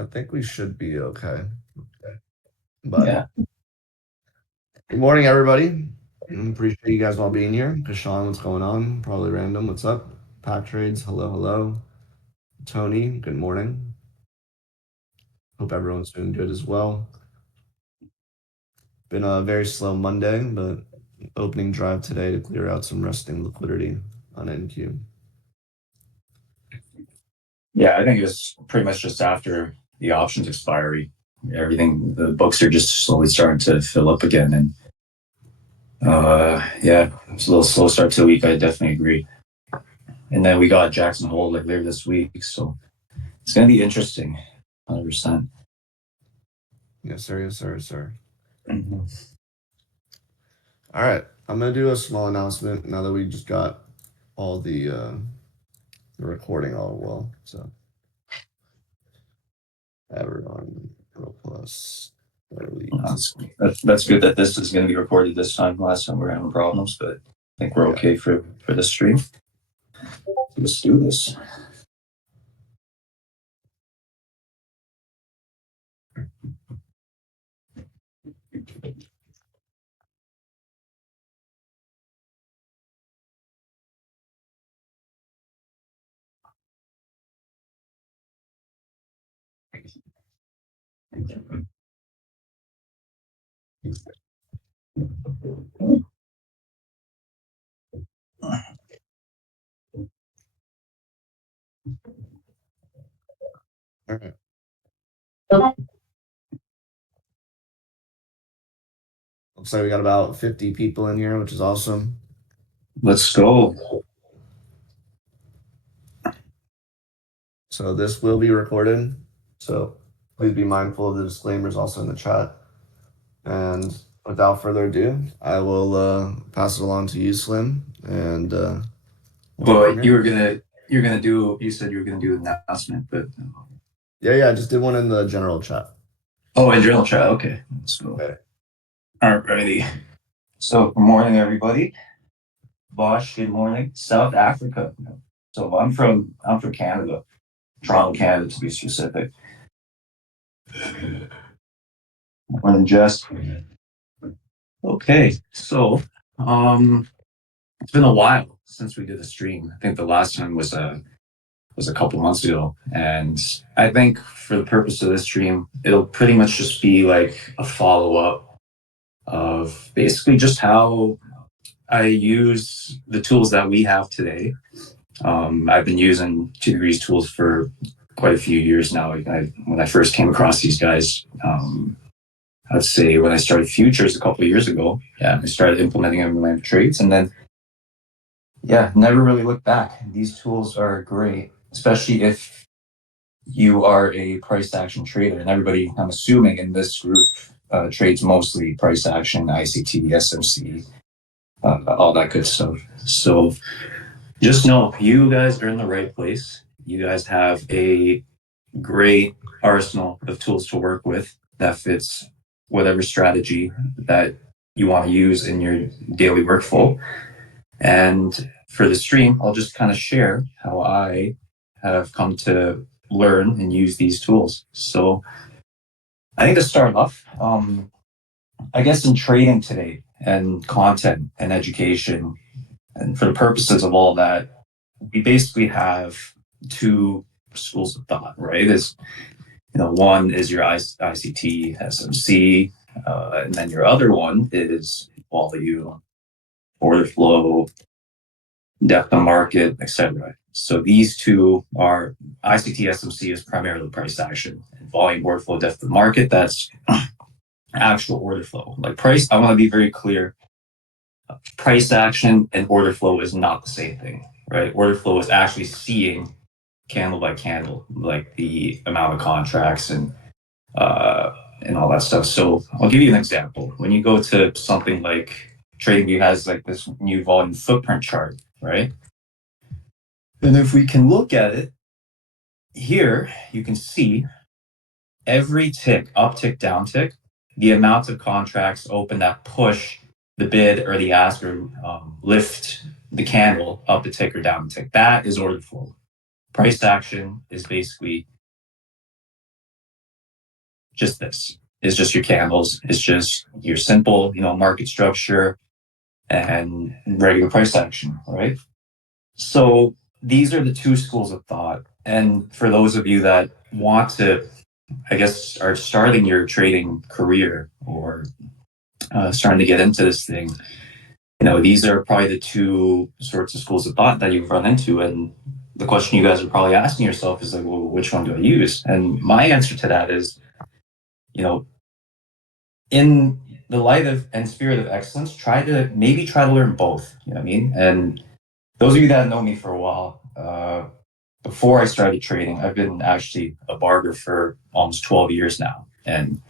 I think we should be okay. But Yeah. good morning, everybody. Appreciate you guys all being here. Kashawn, what's going on? Probably random. What's up? Pack Trades, hello. Tony, good morning. Hope everyone's doing good as well. Been a very slow Monday, but opening drive today to clear out some resting liquidity on NQ. Yeah, I think it was pretty much just after the options expiry. Everything, the books are just slowly starting to fill up again. And yeah, it's a little slow start to the week. I definitely agree. And then we got Jackson Hole like later this week. So it's going to be interesting. 100%. Yes, sir. Mm-hmm. All right. I'm going to do a small announcement now that we just got all the recording all well. So everyone, Pro Plus. That's good that this is going to be recorded this time. Last time we were having problems, but I think we're okay for the stream. Let's do this. All right. Looks like we got about 50 people in here, which is awesome. Let's go. So this will be recorded. So please be mindful of the disclaimers also in the chat. And without further ado, I will pass it along to you, Slim. And well, you said you were gonna do an announcement, but yeah, I just did one in the general chat. Oh, in general chat. Okay, let's go. Okay. Alrighty. So good morning, everybody. Bosh, good morning. South Africa. So I'm from Canada, Toronto, Canada, to be specific. Morning, Jess. Okay, so it's been a while since we did a stream. I think the last time was a couple months ago, and I think for the purpose of this stream, it'll pretty much just be like a follow-up of basically just how I use the tools that we have today. I've been using Toodegrees tools for quite a few years now. When I first came across these guys, I'd say when I started futures a couple of years ago, I started implementing them in my trades, and then never really looked back. These tools are great, especially if you are a price action trader. And everybody, I'm assuming in this group, trades mostly price action, ICT, SMC, all that good stuff. So just know you guys are in the right place. You guys have a great arsenal of tools to work with that fits whatever strategy that you want to use in your daily workflow. And for the stream, I'll just kind of share how I have come to learn and use these tools. So I think to start off, I guess in trading today and content and education, and for the purposes of all that, we basically have two schools of thought, right? One is your ICT, SMC, and then your other one is volume, order flow, depth of market, etc. So these two are ICT, SMC is primarily price action, and volume, order flow, depth of market, that's actual order flow. Like price, I want to be very clear. Price action and order flow is not the same thing, right? Order flow is actually seeing candle by candle, like the amount of contracts and all that stuff. So I'll give you an example. When you go to something like TradingView has like this new volume footprint chart, right? And if we can look at it here, you can see every tick, up tick, down tick, the amount of contracts open that push the bid or the ask or lift the candle up the tick or down the tick. That is order flow. Price action is basically just this. It's just your candles. It's just your simple, market structure and regular price action, right? So these are the two schools of thought. And for those of you that want to, I guess, are starting your trading career or starting to get into this thing, these are probably the two sorts of schools of thought that you've run into. And the question you guys are probably asking yourself is like, well, which one do I use? And my answer to that is, in the light of and spirit of excellence, try to learn both. You know what I mean? And those of you that know me for a while, before I started trading, I've been actually a barber for almost 12 years now. And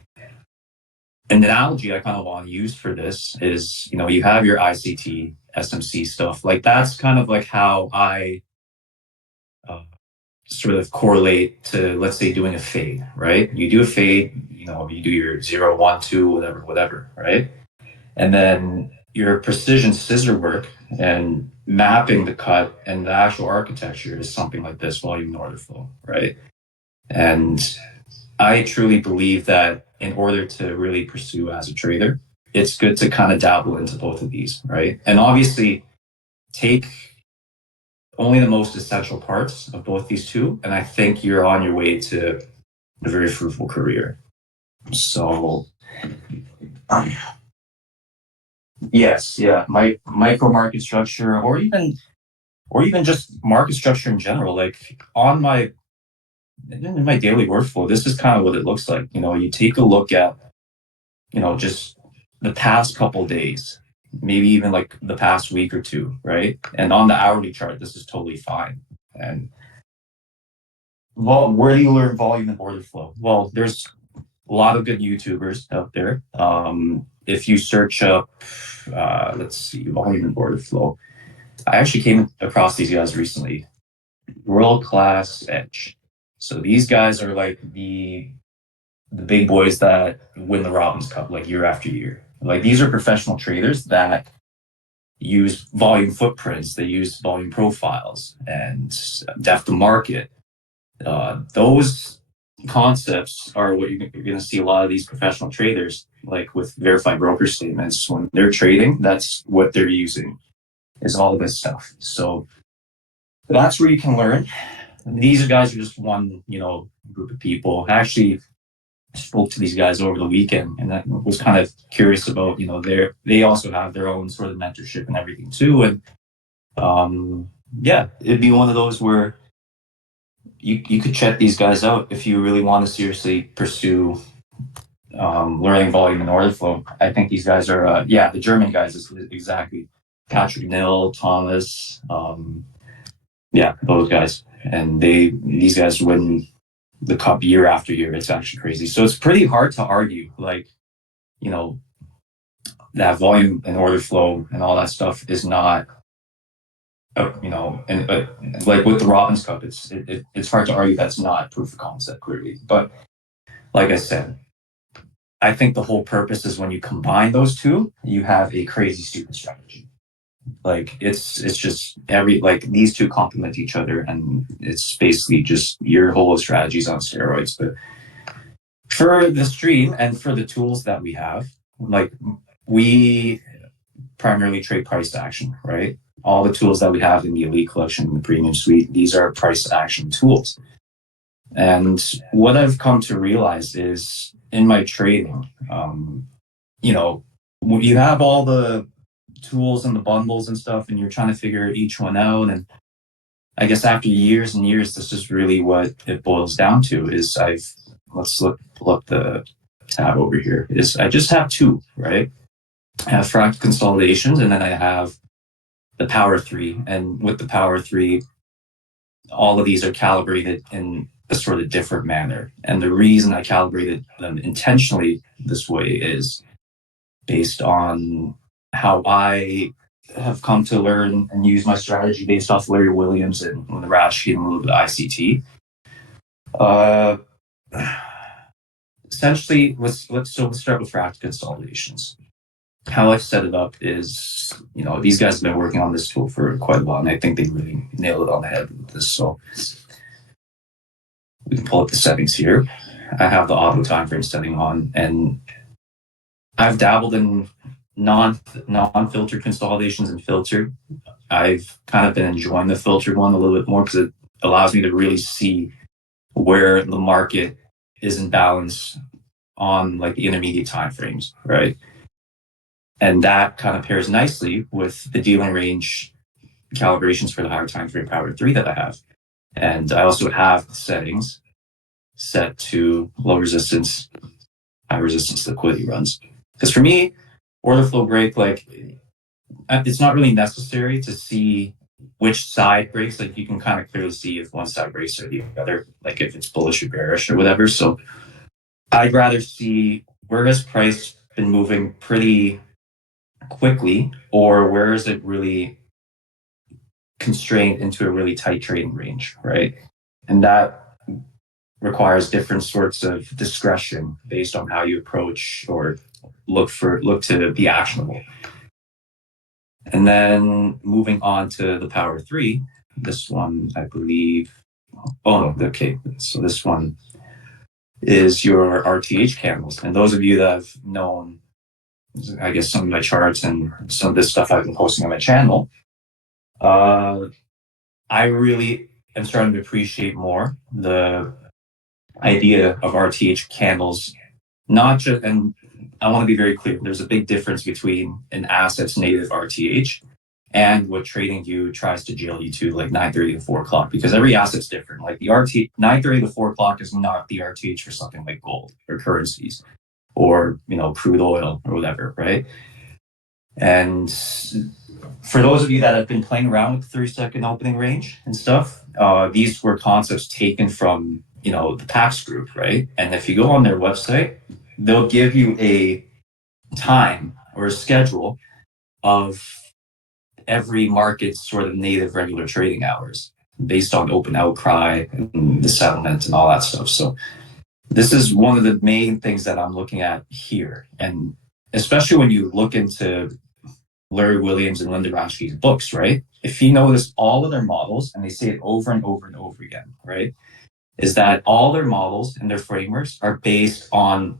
an analogy I kind of want to use for this is, you have your ICT, SMC stuff. Like that's kind of like how I sort of correlate to, let's say, doing a fade, right? You do a fade, you do your 0, 1, 2, whatever, right? And then your precision scissor work and mapping the cut and the actual architecture is something like this, volume and order flow, right? And I truly believe that in order to really pursue as a trader, it's good to kind of dabble into both of these, right? And obviously take only the most essential parts of both these two, and I think you're on your way to a very fruitful career. So, yes, yeah, micro market structure, or even just market structure in general. Like in my daily workflow, this is kind of what it looks like. You take a look at, just the past couple days, maybe even like the past week or two, right? And on the hourly chart, this is totally fine. And well, where do you learn volume and order flow? Well, there's a lot of good YouTubers out there. If you search up, let's see, volume and order flow, I actually came across these guys recently. World Class Edge. So these guys are like the big boys that win the Robbins Cup like year after year. Like these are professional traders that use volume footprints, they use volume profiles and depth of market. Those concepts are what you're going to see a lot of these professional traders, like with verified broker statements, when they're trading, that's what they're using, is all of this stuff. So that's where you can learn. And these guys are just one, group of people. I actually spoke to these guys over the weekend, and I was kind of curious about, they also have their own sort of mentorship and everything too. And yeah, it'd be one of those where you could check these guys out if you really want to seriously pursue learning volume and order flow. I think these guys are, the German guys is exactly Patrick Nil, Thomas, those guys. And these guys win the cup year after year. It's actually crazy. So it's pretty hard to argue, like, that volume and order flow and all that stuff is not, and like with the Robbins Cup, it's hard to argue that's not proof of concept, clearly. But like I said, I think the whole purpose is when you combine those two, you have a crazy stupid strategy. Like it's just these two complement each other, and it's basically just your whole strategies on steroids. But for the stream and for the tools that we have, like we primarily trade price action, right? All the tools that we have in the Elite Collection, the Premium Suite, these are price action tools. And what I've come to realize is in my trading, when you have all the tools and the bundles and stuff, and you're trying to figure each one out. And I guess after years and years, this is really what it boils down to. Is let's pull up the tab over here. Is I just have two, right? I have fractal consolidations, and then I have the Power 3. And with the Power 3, all of these are calibrated in a sort of different manner. And the reason I calibrated them intentionally this way is based on how I have come to learn and use my strategy based off Larry Williams and the Rashi and a little bit of ICT. Essentially, let's start with fractal consolidations. How I set it up is, these guys have been working on this tool for quite a while, and I think they really nailed it on the head with this. So we can pull up the settings here. I have the auto time frame setting on, and I've dabbled in non-filtered consolidations and filtered. I've kind of been enjoying the filtered one a little bit more because it allows me to really see where the market is in balance on like the intermediate time frames, right? And that kind of pairs nicely with the dealing range calibrations for the higher time frame power 3 that I have. And I also have settings set to low resistance, high resistance liquidity runs. Because for me, order flow break, like it's not really necessary to see which side breaks. Like you can kind of clearly see if one side breaks or the other, like if it's bullish or bearish or whatever. So I'd rather see where has price been moving pretty quickly, or where is it really constrained into a really tight trading range, right? And that requires different sorts of discretion based on how you approach or look to be actionable. And then moving on to the power 3, this one, I believe, oh no, okay, so this one is your RTH candles. And those of you that have known, I guess, some of my charts and some of this stuff I've been posting on my channel, I really am starting to appreciate more the idea of RTH candles, not just, and I want to be very clear, there's a big difference between an asset's native RTH and what TradingView tries to jail you to, like 9:30 to 4 o'clock, because every asset's different. Like the 9:30 to 4 o'clock is not the RTH for something like gold or currencies or, crude oil or whatever, right? And for those of you that have been playing around with the 30-second opening range and stuff, these were concepts taken from, the PAX group, right? And if you go on their website, they'll give you a time or a schedule of every market's sort of native regular trading hours based on open outcry and the settlement and all that stuff. So this is one of the main things that I'm looking at here. And especially when you look into Larry Williams and Linda Raschke's books, right? If you notice all of their models, and they say it over and over and over again, right? Is that all their models and their frameworks are based on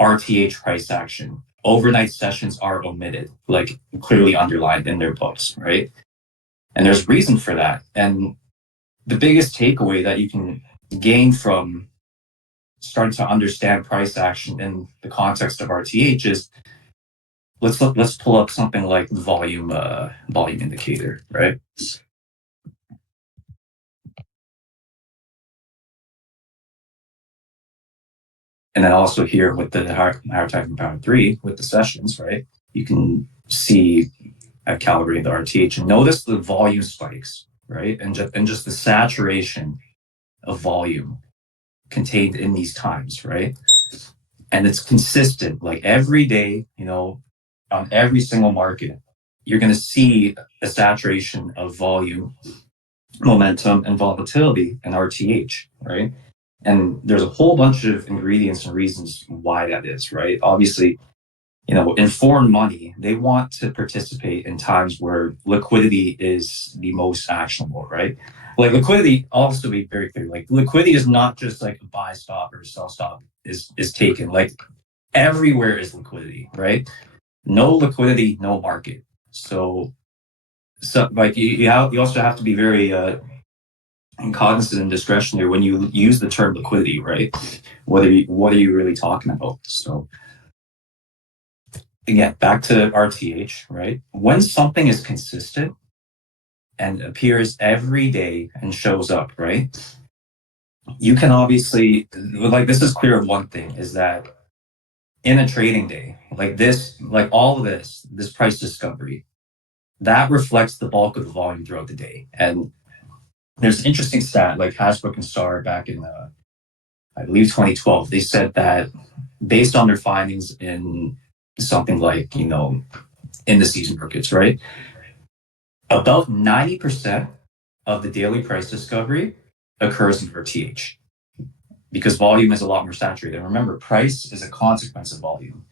RTH price action. Overnight sessions are omitted, like clearly underlined in their books, right? And there's reason for that. And the biggest takeaway that you can gain from starting to understand price action in the context of RTH is let's pull up something like the volume indicator, right? And then also here with the higher time power 3 with the sessions, right? You can see I've calibrated the RTH and notice the volume spikes, right? And just the saturation of volume contained in these times, right? And it's consistent, like every day, on every single market, you're going to see a saturation of volume, momentum, and volatility in RTH, right? And there's a whole bunch of ingredients and reasons why that is, right? Obviously, in foreign money, they want to participate in times where liquidity is the most actionable, right? Like liquidity, also be very clear, like liquidity is not just like a buy stop or sell stop is taken. Like everywhere is liquidity, right? No liquidity, no market. So like you also have to be very cognizant and discretionary when you use the term liquidity, right? What are you really talking about? So again, back to RTH, right? When something is consistent and appears every day and shows up, right? You can obviously, like, this is clear of one thing, is that in a trading day, like this, like all of this price discovery, that reflects the bulk of the volume throughout the day. And there's an interesting stat, like Hasbrook and Starr back in, I believe 2012, they said that based on their findings in something like, indices markets, right? About 90% of the daily price discovery occurs in RTH because volume is a lot more saturated. And remember, price is a consequence of volume.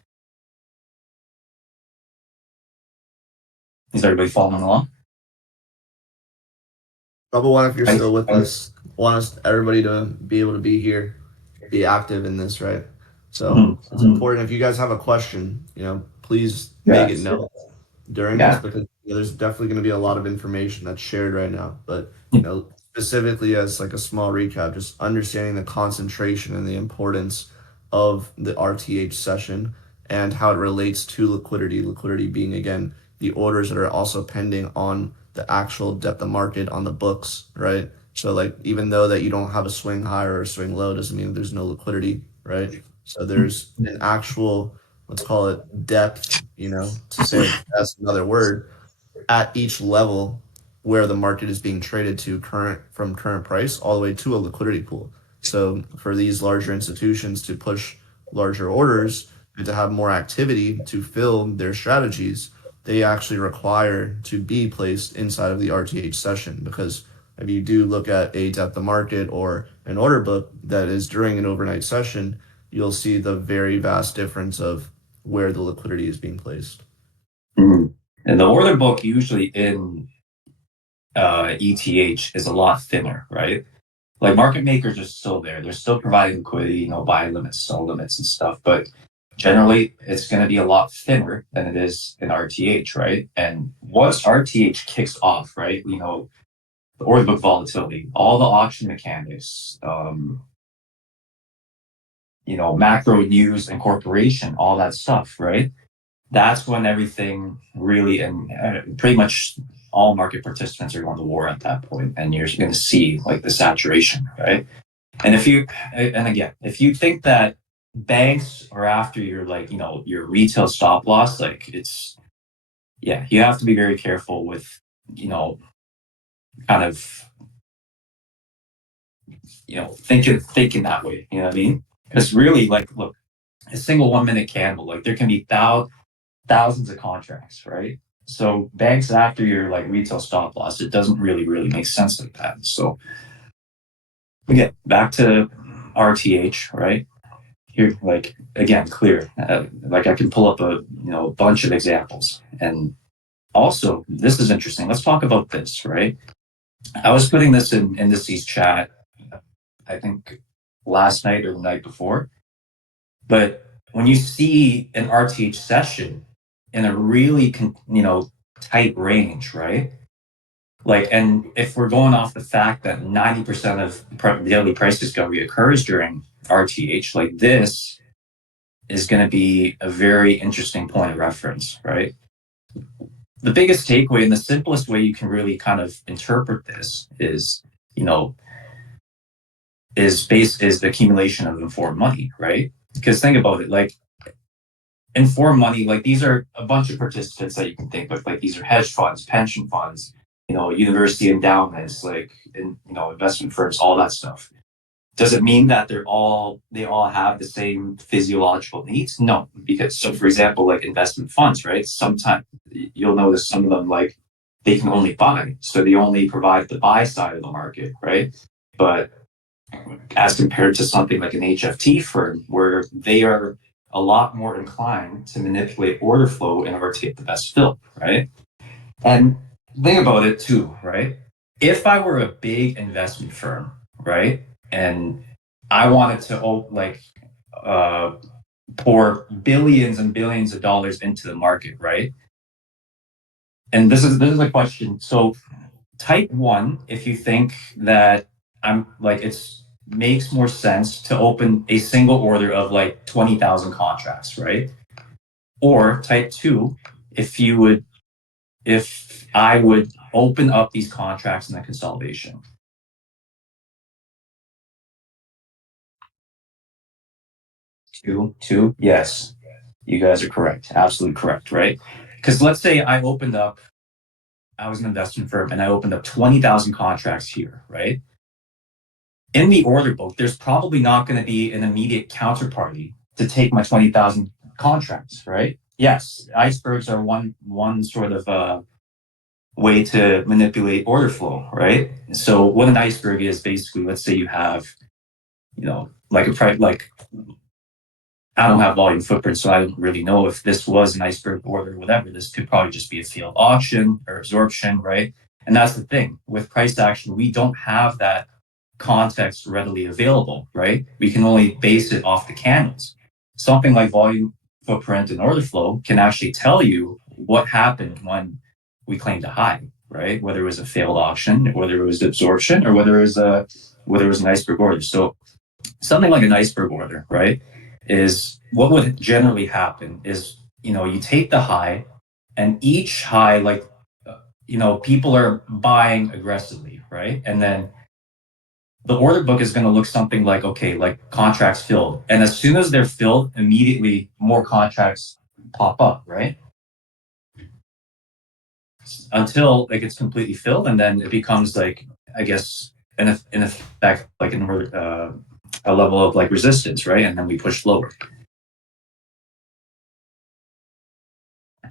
Is everybody following along? Double one if you're still with us. want everybody to be able to be here, be active in this, right? So it's important. If you guys have a question, please make it known during this, because there's definitely going to be a lot of information that's shared right now. But specifically as like a small recap, just understanding the concentration and the importance of the RTH session and how it relates to liquidity. Liquidity being, again, the orders that are also pending on the actual depth of market on the books, right? So like, even though that you don't have a swing high or a swing low, doesn't mean there's no liquidity, right? So there's an actual, let's call it depth, to say that's another word, at each level where the market is being traded to from current price all the way to a liquidity pool. So for these larger institutions to push larger orders and to have more activity to fill their strategies, they actually require to be placed inside of the RTH session, because if you do look at a depth of market or an order book that is during an overnight session, you'll see the very vast difference of where the liquidity is being placed. Mm-hmm. And the order book usually in ETH is a lot thinner, right? Like market makers are still there. They're still providing liquidity, buy limits, sell limits and stuff. But generally, it's going to be a lot thinner than it is in RTH, right? And once RTH kicks off, right, the order book volatility, all the auction mechanics, macro news incorporation, all that stuff, right? That's when everything really, and pretty much all market participants are going to war at that point, and you're going to see like the saturation, right? And if you think that banks are after your your retail stop loss, you have to be very careful with kind of thinking that way. You know what I mean? Because really, look, a single 1 minute candle, there can be thousands of contracts, right? So banks after your retail stop loss, it doesn't really make sense like that. So again, back to RTH, right? Here, again, clear. I can pull up a bunch of examples. And also, this is interesting. Let's talk about this, right? I was putting this in indices chat, I think last night or the night before. But when you see an RTH session in a really tight range, right? And if we're going off the fact that 90% of daily price discovery occurs during RTH, this is going to be a very interesting point of reference, right? The biggest takeaway and the simplest way you can really kind of interpret this is the accumulation of informed money, right? Because think about it, informed money, these are a bunch of participants that you can think of, these are hedge funds, pension funds, university endowments, investment firms, all that stuff. Does it mean that they all have the same physiological needs? No, because for example, investment funds, right? Sometimes you'll notice some of them they can only buy, so they only provide the buy side of the market, right? But as compared to something like an HFT firm, where they are a lot more inclined to manipulate order flow in order to get the best fill, right? And think about it too, right? If I were a big investment firm, right, and I wanted to pour billions and billions of dollars into the market, right? And this is a question. So type 1, if you think that it's makes more sense to open a single order of 20,000 contracts, right? Or type 2, if I would open up these contracts in the consolidation. Two, yes, you guys are correct, absolutely correct, right? Because let's say I was an investment firm and I opened up 20,000 contracts here, right? In the order book, there's probably not going to be an immediate counterparty to take my 20,000 contracts, right? Yes, icebergs are one sort of way to manipulate order flow, right? So what an iceberg is basically, let's say you have, a price, I don't have volume footprint, so I don't really know if this was an iceberg order or whatever. This could probably just be a field auction or absorption, right? And that's the thing with price action, we don't have that context readily available, right? We can only base it off the candles. Something like volume, footprint, and order flow can actually tell you what happened when we claimed a high, right? Whether it was a failed auction, whether it was absorption, or whether it was an iceberg order. So something like an iceberg order, right, is what would generally happen is, you take the high, and each high, like, people are buying aggressively, right? And then the order book is going to look something like, okay, like contracts filled. And as soon as they're filled, immediately more contracts pop up, right? Until like it's completely filled, and then it becomes like, I guess, in effect, like a level of like resistance, right? And then we push lower.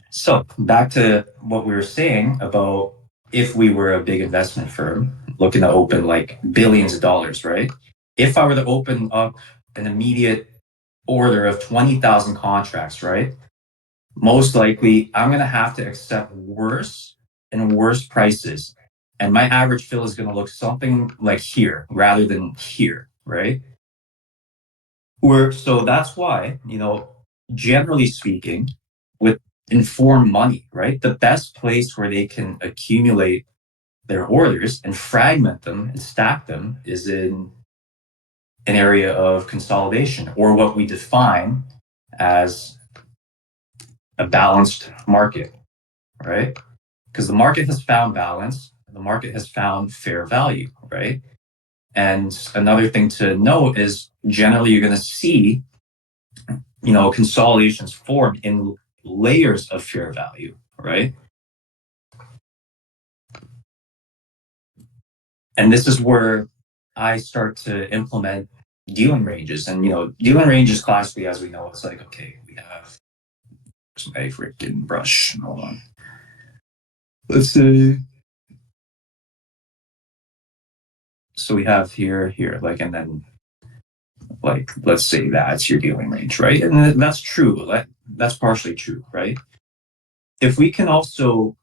So back to what we were saying about if we were a big investment firm looking to open like billions of dollars, right? If I were to open up an immediate order of 20,000 contracts, right? Most likely I'm going to have to accept worse and worse prices. And my average fill is going to look something like here rather than here, right? So that's why, generally speaking, with informed money, right? The best place where they can accumulate their orders and fragment them and stack them is in an area of consolidation, or what we define as a balanced market, right? Because the market has found balance, the market has found fair value, right? And another thing to note is generally you're going to see, consolidations formed in layers of fair value, right? And this is where I start to implement dealing ranges. And, dealing ranges classically, as we know, it's like, okay, we have my freaking brush. Hold on. Let's see. So we have here, like, and then, like, let's say that's your dealing range, right? And that's true. That's partially true, right? If we can also,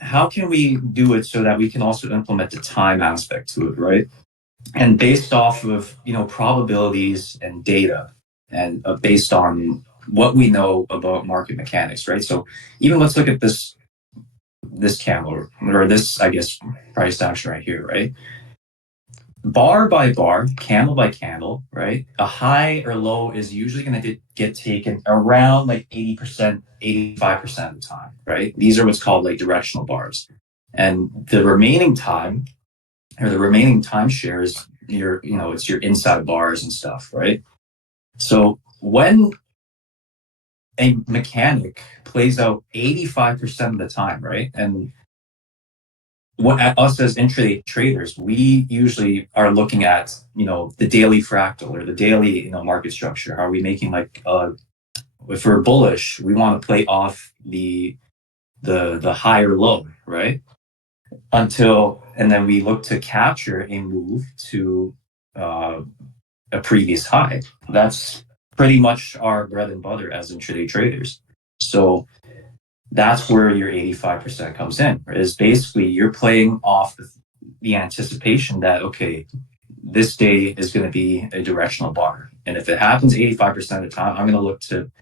how can we do it so that we can also implement the time aspect to it, right? And based off of, probabilities and data, and based on what we know about market mechanics, right? So even let's look at this candle, or this, I guess, price action right here, right? Bar by bar, candle by candle, right? A high or low is usually going to get taken around like 80%, 85% of the time, right? These are what's called like directional bars. And the remaining time, or the remaining timeshare, is it's your inside bars and stuff, right? So when a mechanic plays out 85% of the time, right? And what us as intraday traders, we usually are looking at, the daily fractal, or the daily, market structure. Are we making like, if we're bullish, we want to play off the high or low, right? And then we look to capture a move to a previous high. That's pretty much our bread and butter as intraday traders. So that's where your 85% comes in, is basically you're playing off the anticipation that, okay, this day is going to be a directional bar. And if it happens 85% of the time, I'm going to look to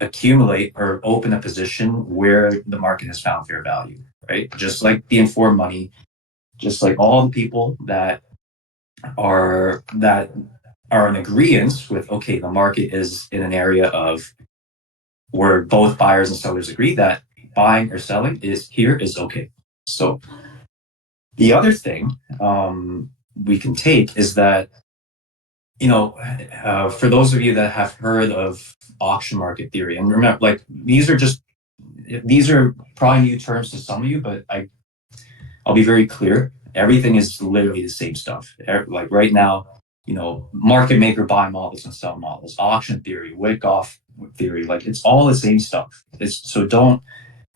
accumulate or open a position where the market has found fair value, right? Just like the informed money, just like all the people that are in agreement with, okay, the market is in an area of where both buyers and sellers agree that buying or selling is okay. So the other thing we can take is that, for those of you that have heard of auction market theory, and remember, like, these are probably new terms to some of you, but I'll be very clear. Everything is literally the same stuff. Like right now, market maker buy models and sell models, auction theory, Wyckoff theory, like it's all the same stuff. So don't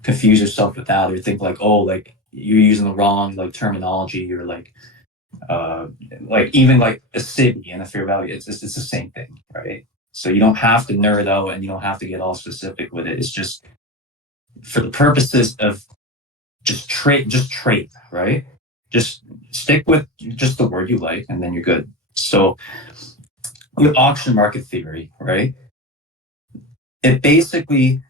confuse yourself with that, or think like, oh, like you're using the wrong like terminology, or like even like a city and a fair value. It's the same thing, right? So you don't have to nerd out, and you don't have to get all specific with it. It's just for the purposes of just trade, right? just stick with just the word you like, and then you're good. So with auction market theory, right? It basically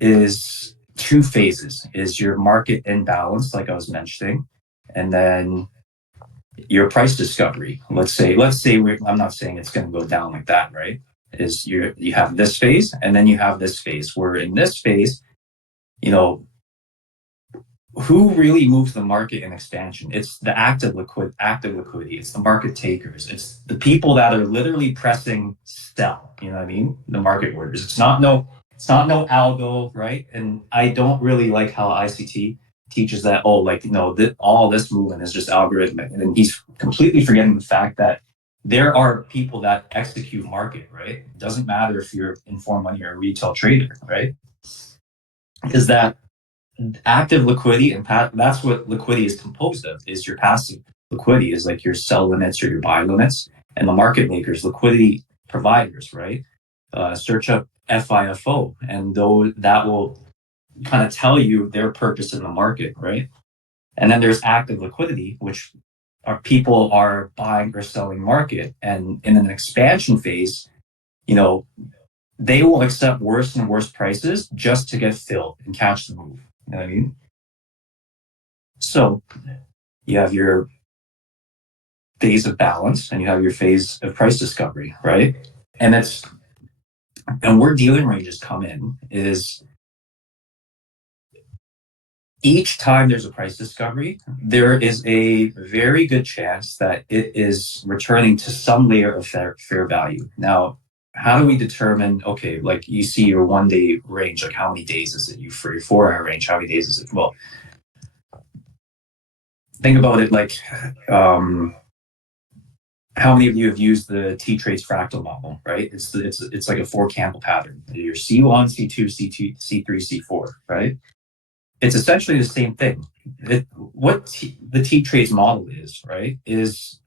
is two phases: is your market imbalance, like I was mentioning, and then your price discovery. Let's say I'm not saying it's going to go down like that, right? Is you have this phase, and then you have this phase, where in this phase, who really moves the market in expansion? It's the active liquidity. It's the market takers. It's the people that are literally pressing sell. You know what I mean? The market orders. It's not no algo, right? And I don't really like how ICT teaches that. Oh, all this movement is just algorithmic, and then he's completely forgetting the fact that there are people that execute market, right? It doesn't matter if you're informed money or a retail trader, right? Is that active liquidity, and that's what liquidity is composed of, is your passive liquidity is like your sell limits or your buy limits, and the market makers, liquidity providers, right? Search up FIFO, and that will kind of tell you their purpose in the market, right? And then there's active liquidity, which are people are buying or selling market, and in an expansion phase, they will accept worse and worse prices just to get filled and catch the move. You know what I mean? So you have your phase of balance and you have your phase of price discovery, right? And where dealing ranges come in is each time there's a price discovery, there is a very good chance that it is returning to some layer of fair value. Now, how do we determine, okay, like you see your 1 day range, like how many days is it? For your 4 hour range, how many days is it? Well, think about it like, how many of you have used the T-Trades fractal model, right? It's like a 4 candle pattern. Your C1, C2, C2, C3, C4, right? It's essentially the same thing. The T-Trades model is, right, is,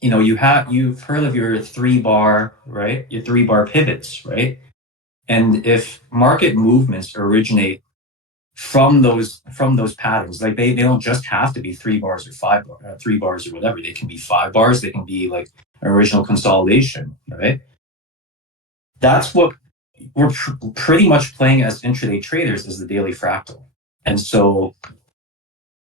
you've heard of your 3-bar, right? Your 3-bar pivots, right? And if market movements originate from those patterns, like they don't just have to be 3 bars or 3 bars or whatever. They can be 5 bars. They can be like original consolidation, right? That's what we're pretty much playing as intraday traders, is the daily fractal. And so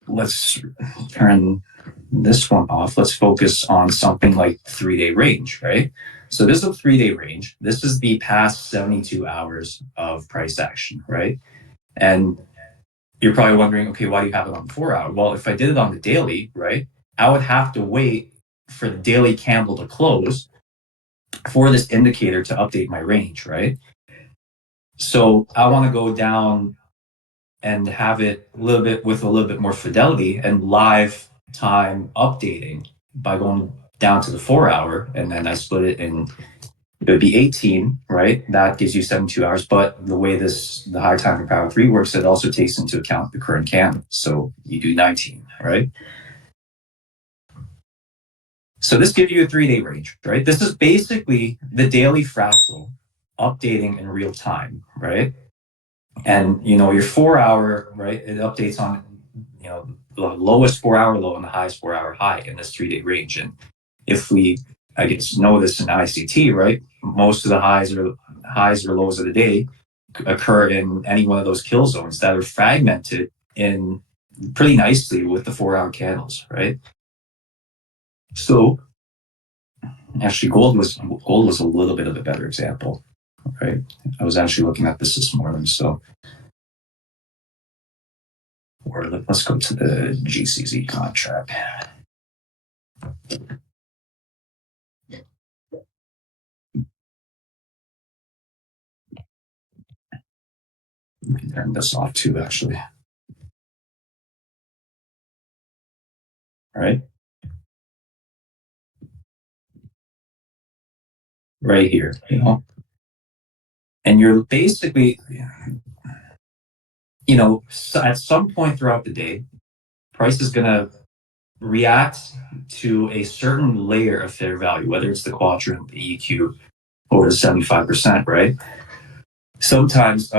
let's turn this one off. Let's focus on something like 3-day range, right? So this is a 3-day range. This is the past 72 hours of price action, right? And you're probably wondering, okay, why do you have it on 4 hour? Well, if I did it on the daily, right, I would have to wait for the daily candle to close for this indicator to update my range, right? So I want to go down and have it with a little bit more fidelity and live time updating by going down to the 4 hour, and then I split it in. It would be 18, right? That gives you 72 hours. But the way the higher time for Power 3 works, it also takes into account the current candle. So you do 19, right? So this gives you a 3-day range, right? This is basically the daily fractal updating in real time, right? And, your 4 hour, right? It updates on, the lowest 4 hour low and the highest 4 hour high in this 3-day range. And if we, I guess, know this in ICT, right? Most of the highs or lows of the day occur in any one of those kill zones that are fragmented in pretty nicely with the 4 hour candles, right? So actually gold was a little bit of a better example, right? I was actually looking at this morning. So let's go to the GCZ contract. We can turn this off too, actually. All right. Right here, and you're basically, at some point throughout the day, price is going to react to a certain layer of fair value, whether it's the quadrant, the EQ, over the 75%, right? Sometimes,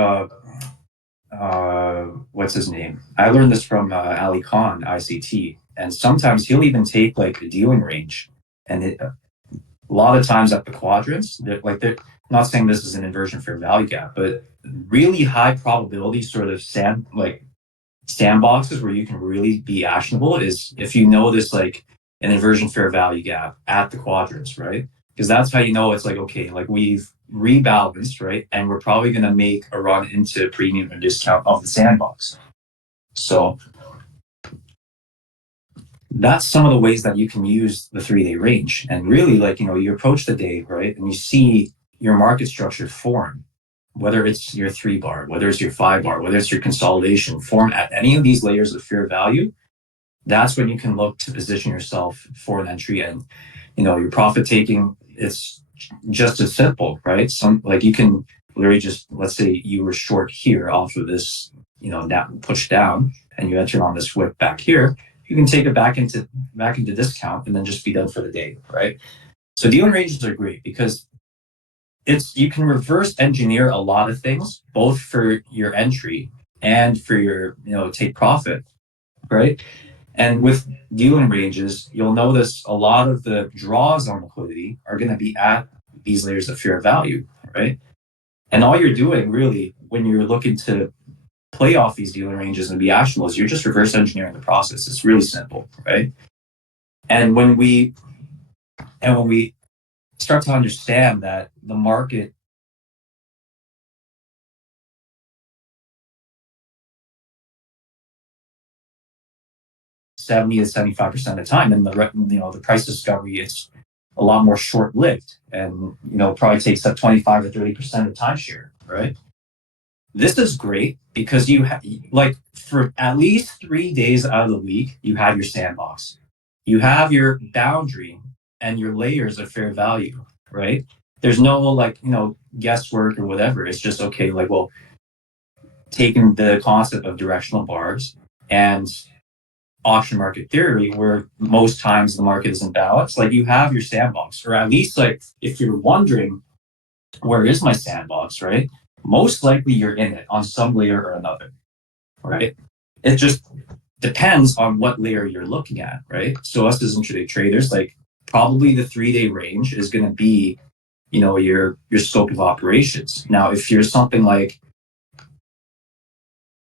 what's his name? I learned this from Ali Khan, ICT. And sometimes he'll even take like the dealing range, and a lot of times at the quadrants, they're not saying this is an inversion fair value gap, but really high probability sort of sandboxes where you can really be actionable is if you notice like an inversion fair value gap at the quadrants, right? Because that's how you know it's like, okay, like we've rebalanced, right? And we're probably going to make a run into premium or discount of the sandbox. So that's some of the ways that you can use the 3-day range. And really, like, you approach the day, right? And you see your market structure form, whether it's your 3-bar, whether it's your 5-bar, whether it's your consolidation form at any of these layers of fair value. That's when you can look to position yourself for an entry. And, your profit taking, it's just as simple, right? You can literally just, let's say you were short here off of this, that push down, and you enter on this wick back here. You can take it back into discount and then just be done for the day, right? So dealing ranges are great because you can reverse engineer a lot of things, both for your entry and for your, take profit, right? And with dealing ranges, you'll notice a lot of the draws on liquidity are going to be at these layers of fair value, right? And all you're doing really when you're looking to play off these dealing ranges and be actionable is you're just reverse engineering the process. It's really simple, right? And when we start to understand that the market 70 to 75% of the time, and the price discovery, it's a lot more short-lived, and probably takes up 25 to 30% of the timeshare, right? This is great because you like for at least 3 days out of the week, you have your sandbox, you have your boundary and your layers of fair value, right? There's no guesswork or whatever. It's just okay, like, well, taking the concept of directional bars and auction market theory, where most times the market isn't balanced, like you have your sandbox, or at least like if you're wondering where is my sandbox, right? Most likely you're in it on some layer or another, right? It just depends on what layer you're looking at, right? So us as intraday traders, like probably the 3-day range is going to be, your scope of operations. Now, if you're something like,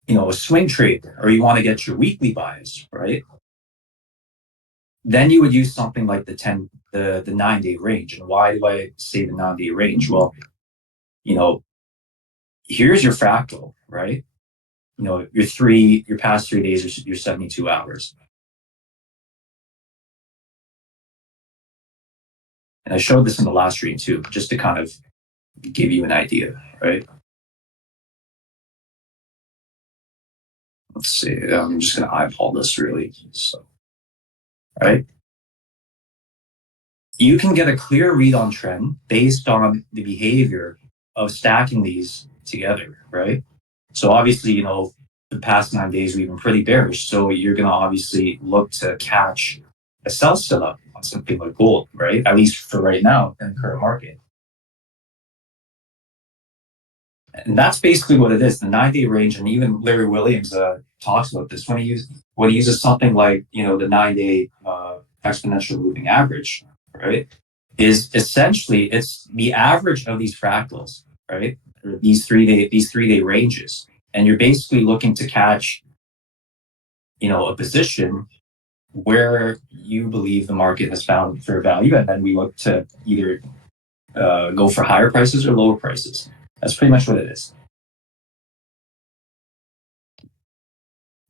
a swing trader, or you want to get your weekly buys, right? Then you would use something like the 9-day range. And why do I say the 9-day range? Well, here's your fractal, right? Your past 3 days are your 72 hours. And I showed this in the last stream too, just to kind of give you an idea, right? Let's see. I'm just going to eyeball this really. So, right? You can get a clear read on trend based on the behavior of stacking these together, right? So obviously, the past 9 days we've been pretty bearish. So you're going to obviously look to catch a sell setup on something like gold, right? At least for right now in the current market. And that's basically what it is, the 9-day range. And even Larry Williams talks about this when he uses something like, the 9-day exponential moving average, right? Is essentially it's the average of these fractals, right? Or these 3-day ranges. And you're basically looking to catch, a position where you believe the market has found fair value, and then we look to either go for higher prices or lower prices. That's pretty much what it is.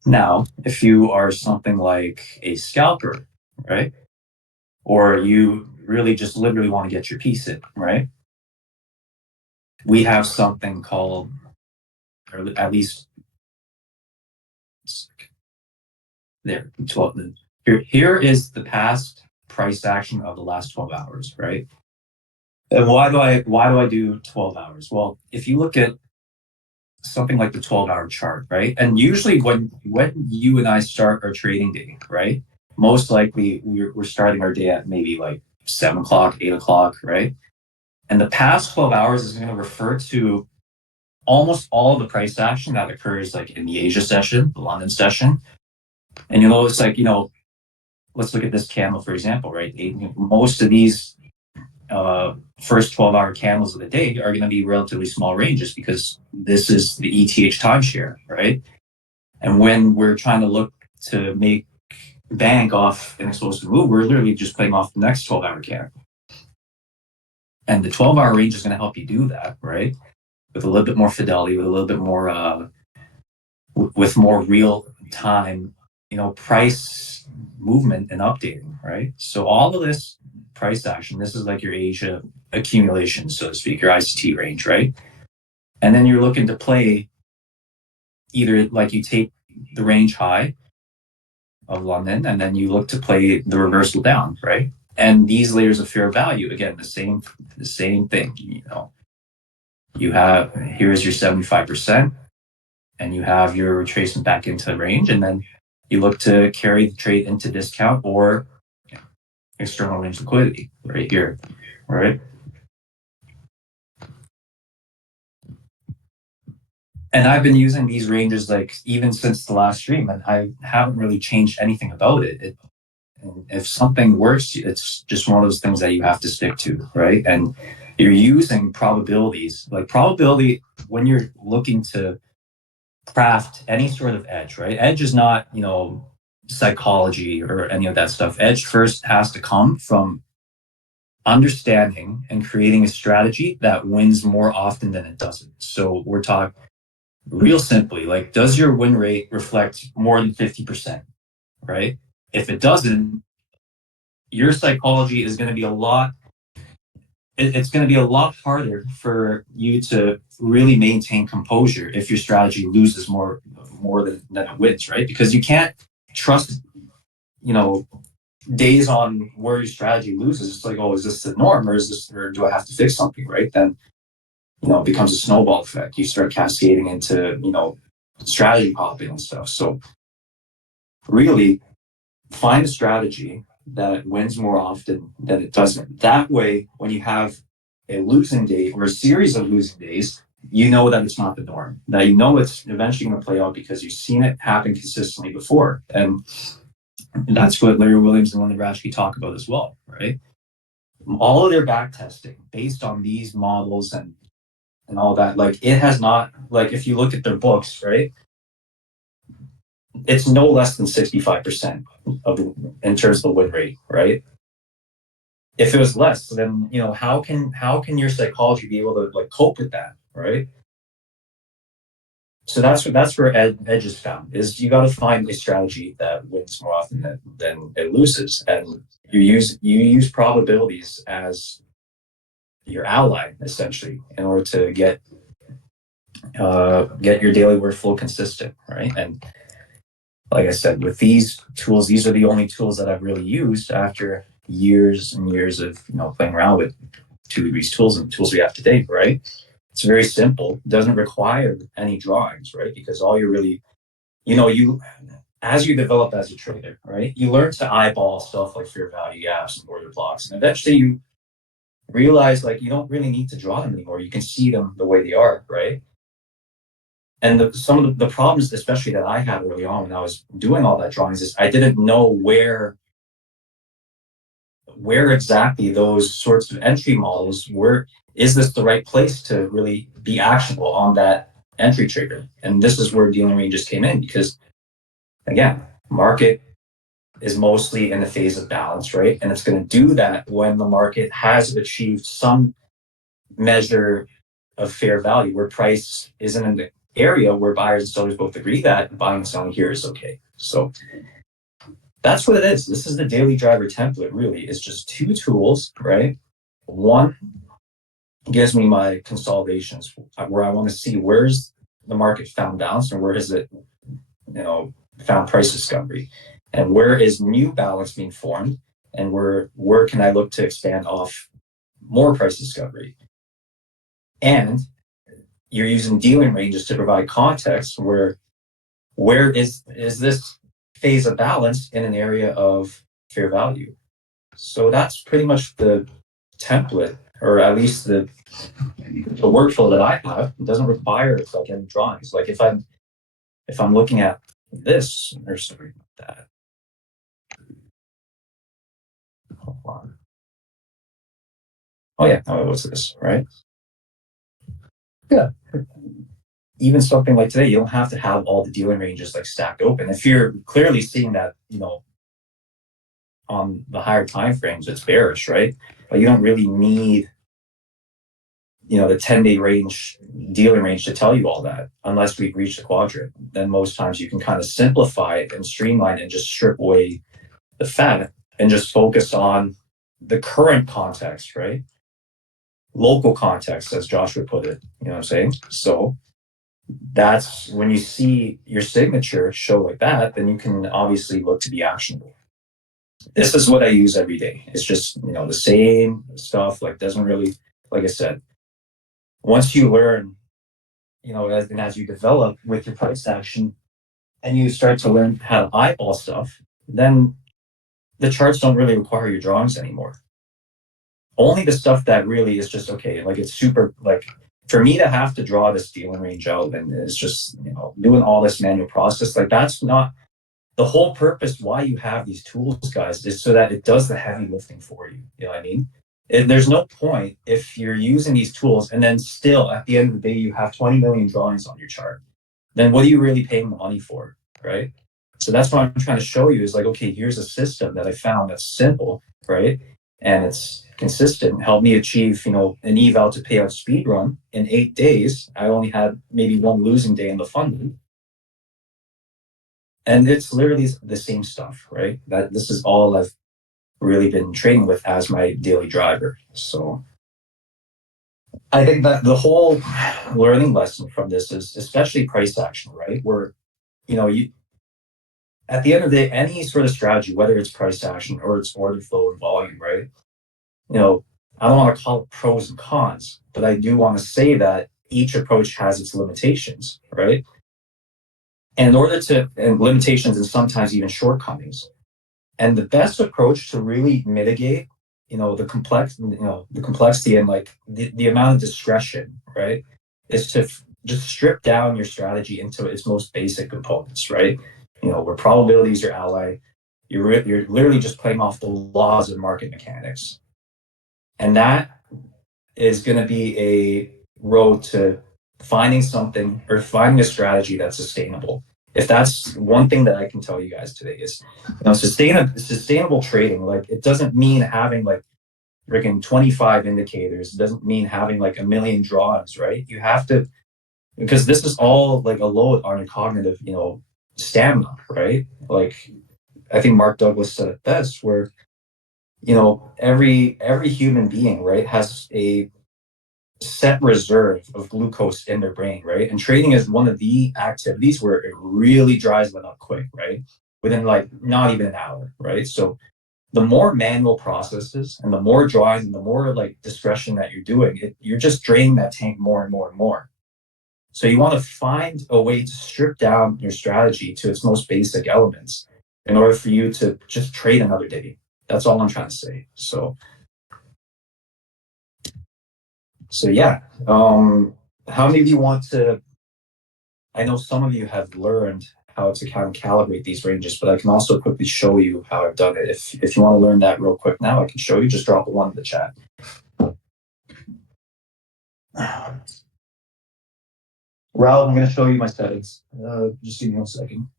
Now, if you are something like a scalper, right? Or you really just literally want to get your piece in, right? We have something called, or at least there, 12. Here is the past price action of the last 12 hours, right? And why do I do 12 hours? Well, if you look at something like the 12-hour chart, right? And usually when you and I start our trading day, right? Most likely we're starting our day at maybe like 7 o'clock, 8 o'clock, right? And the past 12 hours is going to refer to almost all of the price action that occurs like in the Asia session, the London session. And you'll notice like, let's look at this candle, for example, right? Most of these first 12-hour candles of the day are going to be relatively small ranges because this is the ETH timeshare, right? And when we're trying to look to make bank off an explosive move, we're literally just playing off the next 12-hour candle. And the 12-hour range is going to help you do that, right? With a little bit more fidelity, with a little bit more, with more real time, price movement and updating, right? So all of this price action, this is like your Asia accumulation, so to speak, your ICT range, right? And then you're looking to play either like you take the range high of London and then you look to play the reversal down, right? And these layers of fair value, again, the same thing, you have, here's your 75%, and you have your retracement back into range, and then you look to carry the trade into discount or external range liquidity right here, right? And I've been using these ranges like even since the last stream, and I haven't really changed anything about it. And if something works, it's just one of those things that you have to stick to, right? And you're using probabilities, like probability when you're looking to craft any sort of edge, right? Edge is not, psychology or any of that stuff. Edge first has to come from understanding and creating a strategy that wins more often than it doesn't. So we're talking real simply, like, does your win rate reflect more than 50%, right? If it doesn't, your psychology is going to be it's going to be a lot harder for you to really maintain composure if your strategy loses more than it wins, right? Because you can't trust, days on where your strategy loses. It's like, oh, is this the norm or do I have to fix something, right? Then, it becomes a snowball effect. You start cascading into, strategy hopping and stuff. So really find a strategy that wins more often than it doesn't. That way, when you have a losing day or a series of losing days, you know that it's not the norm, that it's eventually going to play out because you've seen it happen consistently before. And that's what Larry Williams and Linda Raschke talk about as well, right? All of their back testing based on these models and all that, like, it has not, like, if you look at their books, right, it's no less than 65% in terms of the win rate, right? If it was less, then how can your psychology be able to like cope with that, right? So that's where edge is found. Is you got to find a strategy that wins more often than it loses, and you use probabilities as your ally essentially in order to get your daily workflow consistent, right? And like I said, with these tools, these are the only tools that I've really used after years and years of playing around with Toodegrees tools and tools we have today, right? It's very simple. It doesn't require any drawings, right? Because all you're really, as you develop as a trader, right, you learn to eyeball stuff like fair value gaps and order blocks, and eventually you realize like you don't really need to draw them anymore. You can see them the way they are, right? And some of the problems, especially that I had early on when I was doing all that drawings, is I didn't know where exactly those sorts of entry models were. Is this the right place to really be actionable on that entry trigger? And this is where dealing ranges came in, because again, market is mostly in a phase of balance, right? And it's going to do that when the market has achieved some measure of fair value, where price is in an area where buyers and sellers both agree that buying and selling here is okay. So that's what it is. This is the daily driver template, really. It's just two tools, right? One gives me my consolidations where I want to see where's the market found balance and where is it, found price discovery, and where is new balance being formed, and where can I look to expand off more price discovery. And you're using dealing ranges to provide context where is this phase of balance in an area of fair value. So that's pretty much the template, or at least the workflow that I have. It doesn't require like any drawings. Like if I'm looking at this or something like that, hold on. Oh yeah, what's this, right? Yeah. Even something like today, you don't have to have all the dealing ranges like stacked open. If you're clearly seeing that, on the higher time frames, it's bearish, right? But you don't really need, the 10-day range, dealing range to tell you all that, unless we've reached the quadrant. Then most times you can kind of simplify it and streamline it and just strip away the fat and just focus on the current context, right? Local context, as Joshua put it, you know what I'm saying? So that's when you see your signature show like that, then you can obviously look to be actionable. This is what I use every day. It's just, the same stuff, like doesn't really, like I said, once you learn, as you develop with your price action and you start to learn how to eyeball stuff, then the charts don't really require your drawings anymore. Only the stuff that really is just okay, like it's super, like for me to have to draw this dealing range out and it's just, doing all this manual process, like that's not the whole purpose why you have these tools, guys, is so that it does the heavy lifting for you. You know what I mean? There's no point if you're using these tools and then still at the end of the day you have 20 million drawings on your chart. Then what are you really paying the money for, right? So that's what I'm trying to show you is like, okay, here's a system that I found that's simple, right? And it's consistent, helped me achieve, an eval to payout speed run in 8 days. I only had maybe one losing day in the fund. And it's literally the same stuff, right? That this is all I've really been trading with as my daily driver. So I think that the whole learning lesson from this is especially price action, right? Where, you at the end of the day, any sort of strategy, whether it's price action or it's order flow and volume, right? I don't want to call it pros and cons, but I do want to say that each approach has its limitations, right? And in order to, and limitations and sometimes even shortcomings. And the best approach to really mitigate, the complexity and like the amount of discretion, right, is to just strip down your strategy into its most basic components, right? Where probability is your ally. You're literally just playing off the laws of market mechanics. And that is going to be a road to finding something or finding a strategy that's sustainable. If that's one thing that I can tell you guys today is, sustainable trading, like it doesn't mean having like freaking 25 indicators. It doesn't mean having like a million drawings, right? You have to, because this is all like a load on your cognitive, stamina, right? Like I think Mark Douglas said it best, where every human being, right, has a set reserve of glucose in their brain, right? And trading is one of the activities where it really dries them up quick, right? Within like not even an hour, right? So the more manual processes and the more drawings and the more like discretion that you're doing, you're just draining that tank more and more and more. So you want to find a way to strip down your strategy to its most basic elements in order for you to just trade another day. That's all I'm trying to say. So yeah, how many of you want to, I know some of you have learned how to kind of calibrate these ranges, but I can also quickly show you how I've done it. If you want to learn that real quick now, I can show you. Just drop a one in the chat. Raul, I'm going to show you my settings. Just give me 1 second.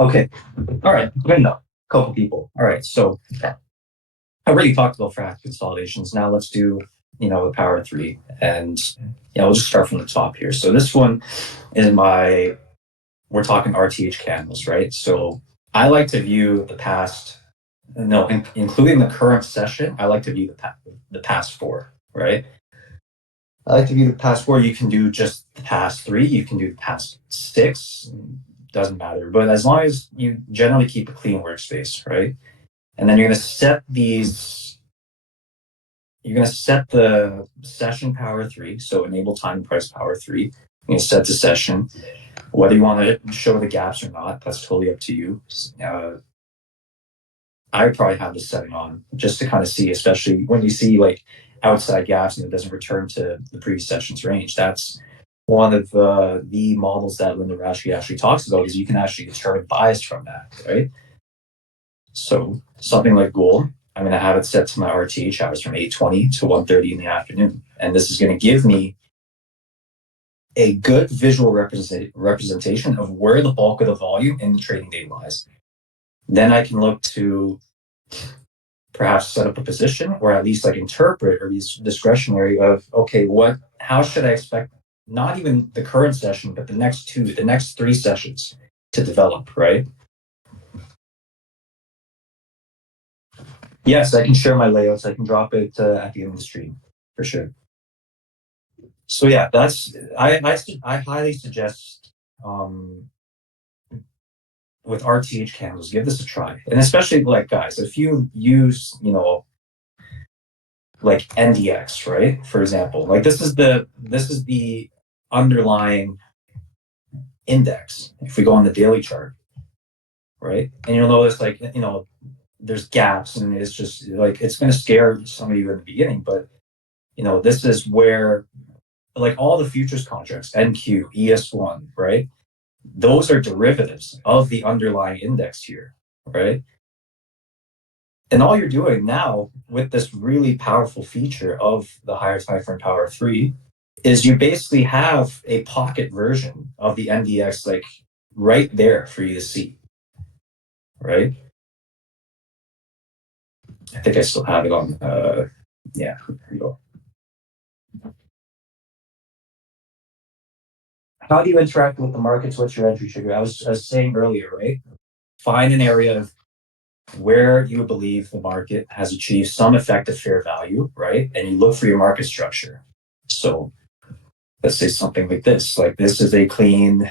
Okay. All right. Good enough. A couple people. All right. So I already talked about fractal consolidations. Now let's do, the power of 3. And we'll just start from the top here. So this one is we're talking RTH candles, right? So I like to view the past, including the current session, I like to view the past 4, right? I like to view the past 4. You can do just the past 3. You can do the past 6. Doesn't matter. But as long as you generally keep a clean workspace, right? And then you're going to set the session power 3. So enable time price power 3. You're going to set the session. Whether you want to show the gaps or not, that's totally up to you. I would probably have this setting on just to kind of see, especially when you see like outside gaps and it doesn't return to the previous session's range. That's one of the models that Linda Raschke actually talks about, is you can actually determine bias from that, right? So something like gold, I'm going to have it set to my RTH hours from 8:20 to 1:30 in the afternoon. And this is going to give me a good visual representation of where the bulk of the volume in the trading day lies. Then I can look to perhaps set up a position, or at least like interpret or be discretionary of, okay, how should I expect not even the current session, but the next 3 sessions to develop, right? Yes, I can share my layouts. I can drop it at the end of the stream for sure. So yeah, I highly suggest with RTH candles, give this a try. And especially like guys, if you use, like NDX, right? For example, like this is the underlying index. If we go on the daily chart, right? And you'll notice like, there's gaps, and it's just like, it's going to scare some of you in the beginning, but this is where like all the futures contracts, NQ, ES1, right? Those are derivatives of the underlying index here, right? And all you're doing now with this really powerful feature of the higher time frame power 3 is you basically have a pocket version of the NDX like right there for you to see, right? I think I still have it on, yeah, here we go. How do you interact with the markets? What's your entry trigger? I was saying earlier, right? Find an area of where you believe the market has achieved some effective fair value, right? And you look for your market structure. So let's say something like this. Like this is a clean,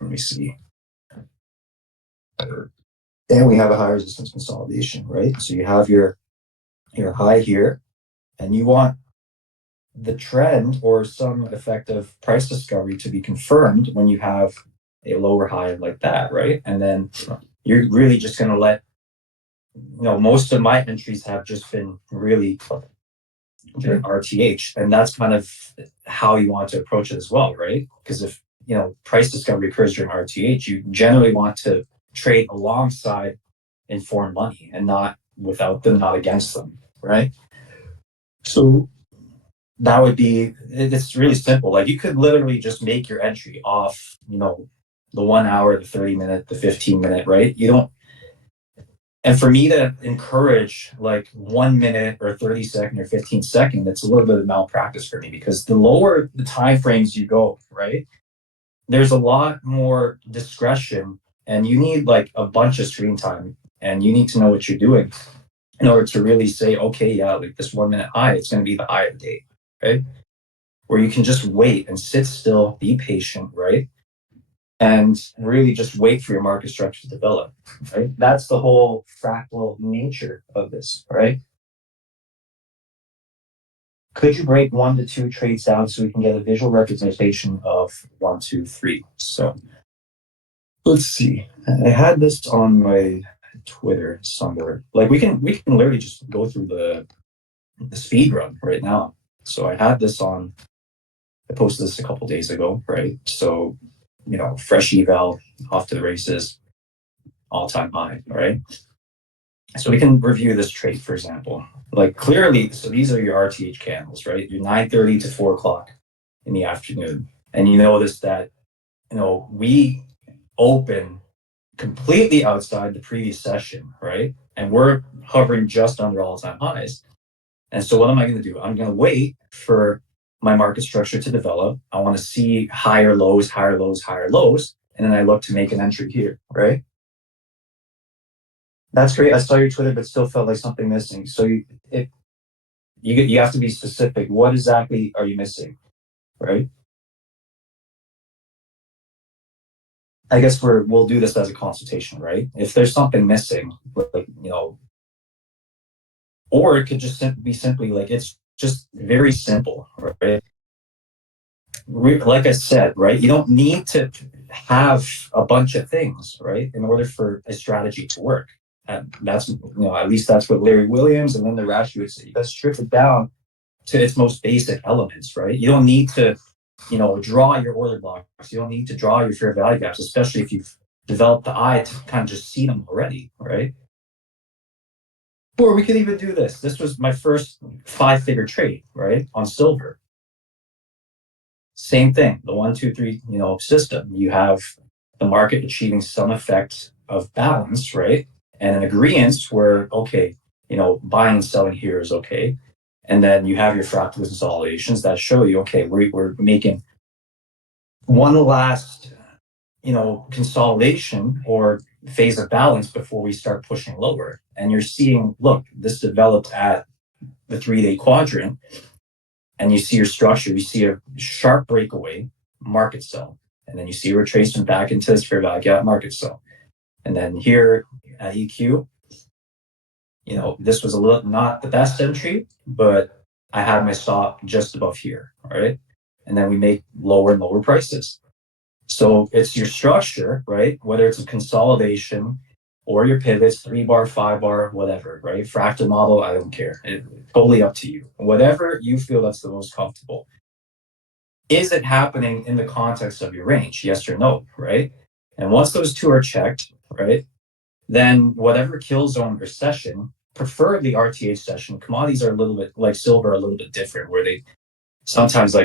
let me see. And we have a high resistance consolidation, right? So you have your high here, and you want the trend or some effective price discovery to be confirmed when you have a lower high like that, right? And then you're really just going to let, most of my entries have just been really RTH, and that's kind of how you want to approach it as well, right? Because if price discovery occurs during RTH, you generally want to trade alongside informed money and not without them, not against them, right? So that would be, it's really simple. Like you could literally just make your entry off, the 1 hour, the 30-minute, the 15-minute, right? And for me to encourage like 1 minute or 30-second or 15-second, it's a little bit of malpractice for me, because the lower the time frames you go, right, there's a lot more discretion, and you need like a bunch of screen time, and you need to know what you're doing in order to really say, okay, yeah, like this 1 minute high, it's going to be the high of the day, right? Where you can just wait and sit still, be patient, right? And really just wait for your market structure to develop, right? That's the whole fractal nature of this, right? Could you break 1 to 2 trades down so we can get a visual representation of 1, 2, 3? So let's see. I had this on my Twitter somewhere. Like we can literally just go through the speed run right now. So I had this on. I posted this a couple days ago, right? So fresh eval, off to the races, all-time high, right? So we can review this trade, for example. Like clearly, so these are your RTH candles, right? Your 9:30 to 4 o'clock in the afternoon. And you notice that, we open completely outside the previous session, right? And we're hovering just under all-time highs. And so what am I going to do? I'm going to wait for my market structure to develop. I want to see higher lows, higher lows, higher lows. And then I look to make an entry here, right? That's great. I saw your Twitter, but still felt like something missing. So you have to be specific. What exactly are you missing, right? I guess we'll do this as a consultation, right? If there's something missing, like, or it could just be simply like, it's just very simple, right? Like I said, right? You don't need to have a bunch of things, right, in order for a strategy to work. And that's, at least that's what Larry Williams and Linda Rashi would say. You got to strip it down to its most basic elements, right? You don't need to, draw your order blocks. You don't need to draw your fair value gaps, especially if you've develop the eye to kind of just see them already, right? Or we could even do this. This was my first 5-figure trade, right, on silver. Same thing, the 1, 2, 3, system. You have the market achieving some effect of balance, right, and an agreement where, okay, buying and selling here is okay, and then you have your fractal consolidations that show you, okay, we're making one last, consolidation or phase of balance before we start pushing lower. And you're seeing, look, this developed at the 3-day quadrant, and you see your structure, you see a sharp breakaway, market sell, and then you see a retracement back into this fair value gap, market sell. And then here at EQ, this was a little not the best entry, but I had my stop just above here, right? And then we make lower and lower prices. So it's your structure, right? Whether it's a consolidation or your pivots, 3-bar, 5-bar, whatever, right? Fractal model, I don't care. It's totally up to you. Whatever you feel that's the most comfortable. Is it happening in the context of your range? Yes or no, right? And once those two are checked, right, then whatever kill zone or session, preferably RTH session, commodities are a little bit like silver, a little bit different, where they sometimes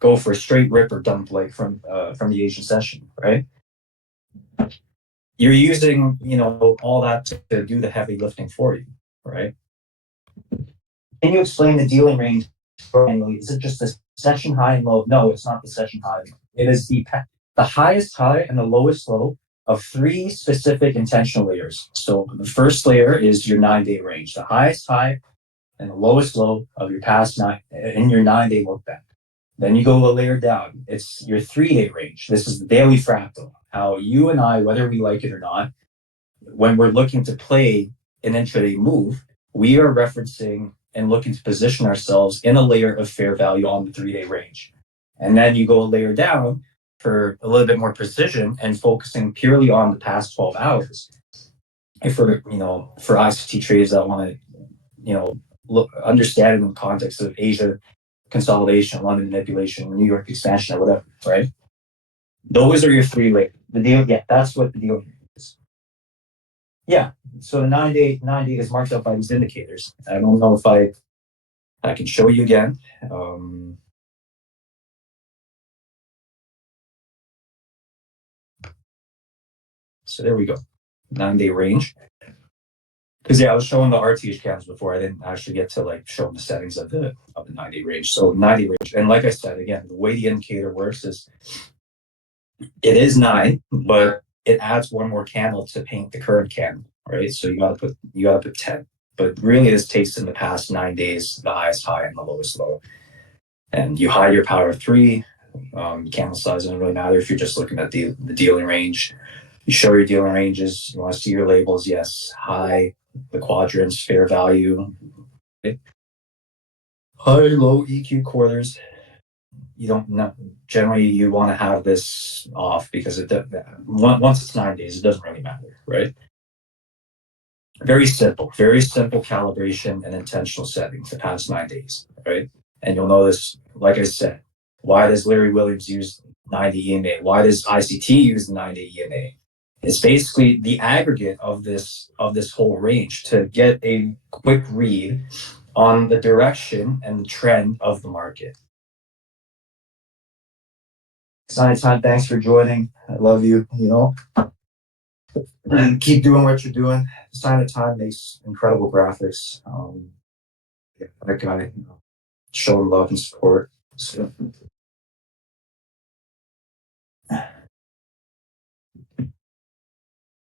go for a straight rip or dump from the Asian session, right? You're using, all that to do the heavy lifting for you, right? Can you explain the dealing range manually? Is it just the session high and low? No, it's not the session high. It is the highest high and the lowest low of 3 specific intentional layers. So the first layer is your 9-day range, the highest high and the lowest low of your past 9-day look back. Then you go a layer down. It's your 3-day range. This is the daily fractal. How you and I, whether we like it or not, when we're looking to play an intraday move, we are referencing and looking to position ourselves in a layer of fair value on the 3-day range. And then you go a layer down for a little bit more precision and focusing purely on the past 12 hours. And for ICT traders that want to, understand in the context of Asia consolidation, London manipulation, New York expansion, or whatever, right? Those are your 3 layers. The deal, that's what the deal is. Yeah, so the 9-day is marked up by these indicators. I don't know if I can show you again. So there we go, 9-day range. Because I was showing the RTH candles before. I didn't actually get to show the settings of the 9-day range. So 9-day range, and like I said again, the way the indicator works is it is 9, but it adds one more candle to paint the current candle, right? So you gotta put 10. But really, this takes in the past 9 days the highest high and the lowest low, and you hide your power of 3. Candle size doesn't really matter if you're just looking at the dealing range. You show your dealing ranges. You want to see your labels. Yes, high, the quadrants, fair value, okay. High, low, EQ quarters. You don't know. Generally, you want to have this off because once it's 9 days, it doesn't really matter, right? Very simple calibration and intentional setting for the past 9 days, right? And you'll notice, like I said, why does Larry Williams use 90 EMA? Why does ICT use the 90 EMA? It's basically the aggregate of this whole range to get a quick read on the direction and the trend of the market. Sign time, thanks for joining. I love you, and keep doing what you're doing. Sign of Time makes incredible graphics. That guy, showing love and support. So,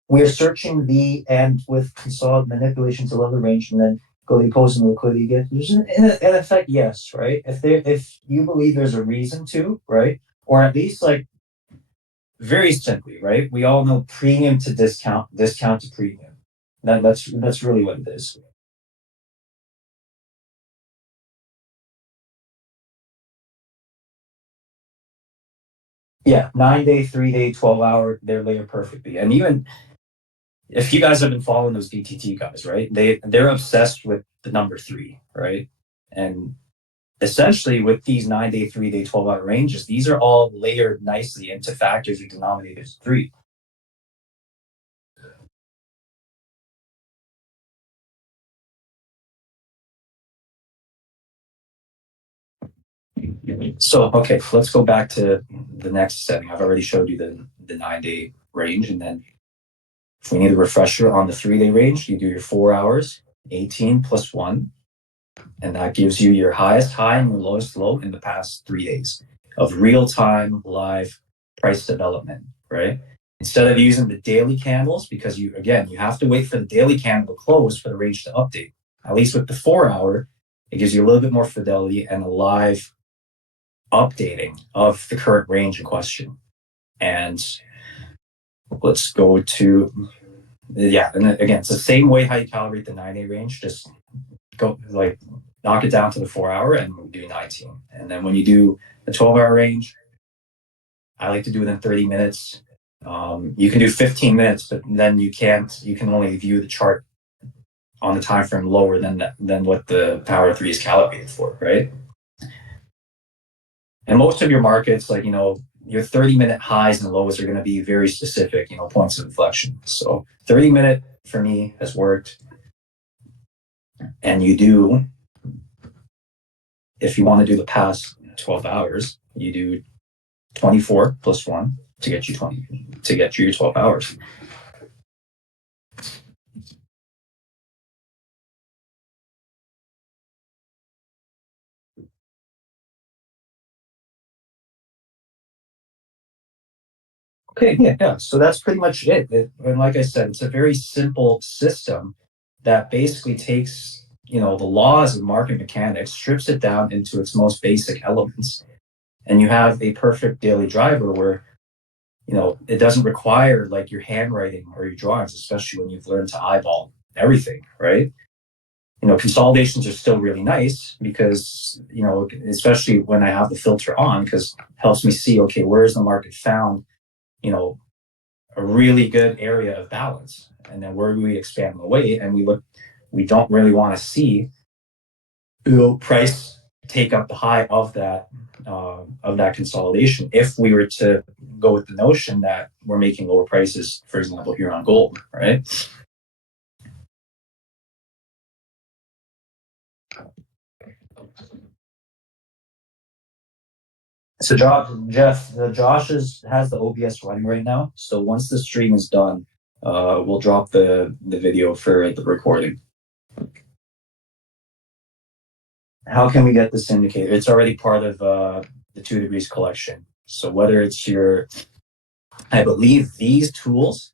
we are searching the end with consolidate manipulation to level range and then go to opposing liquidity again. In effect, yes, right? If you believe there's a reason to, right? Or at least very simply, right? We all know premium to discount to premium. That's really what it is. Yeah, 9-day, 3-day, 12-hour, they're layered perfectly. And even if you guys have been following those DTT guys, right? They're obsessed with the number 3, right? And essentially with these 9-day, 3-day, 12-hour ranges, these are all layered nicely into factors or denominators of 3. So, okay, let's go back to the next setting. I've already showed you the 9-day range. And then if we need a refresher on the 3-day range, you do your 4 hours, 18 plus 1. And that gives you your highest high and your lowest low in the past 3 days of real-time live price development, right? Instead of using the daily candles, because you have to wait for the daily candle to close for the range to update. At least with the 4 hour, it gives you a little bit more fidelity and a live updating of the current range in question. And let's go to, and again, it's the same way how you calibrate the 9-day range, just go like knock it down to the 4 hour and we do 19. And then when you do the 12-hour range, I like to do it in 30 minutes. You can do 15 minutes, but then you can only view the chart on the time frame lower than what the Power 3 is calibrated for, right? And most of your markets, like, your 30-minute highs and lows are going to be very specific, points of inflection. So 30-minute for me has worked. And you do, if you want to do the past 12 hours, you do 24 plus 1 to get you your 12 hours. Okay, yeah. So that's pretty much it. And like I said, it's a very simple system that basically takes, the laws of market mechanics, strips it down into its most basic elements. And you have a perfect daily driver where, it doesn't require like your handwriting or your drawings, especially when you've learned to eyeball everything, right? Consolidations are still really nice because, especially when I have the filter on, because it helps me see, okay, where is the market found, a really good area of balance. And then where do we expand the weight? And we don't really want to see price take up the high of that consolidation if we were to go with the notion that we're making lower prices, for example, here on gold, right? So Josh has the OBS running right now. So once the stream is done, we'll drop the video for the recording. How can we get this indicator? It's already part of the Toodegrees collection. So whether it's I believe these tools,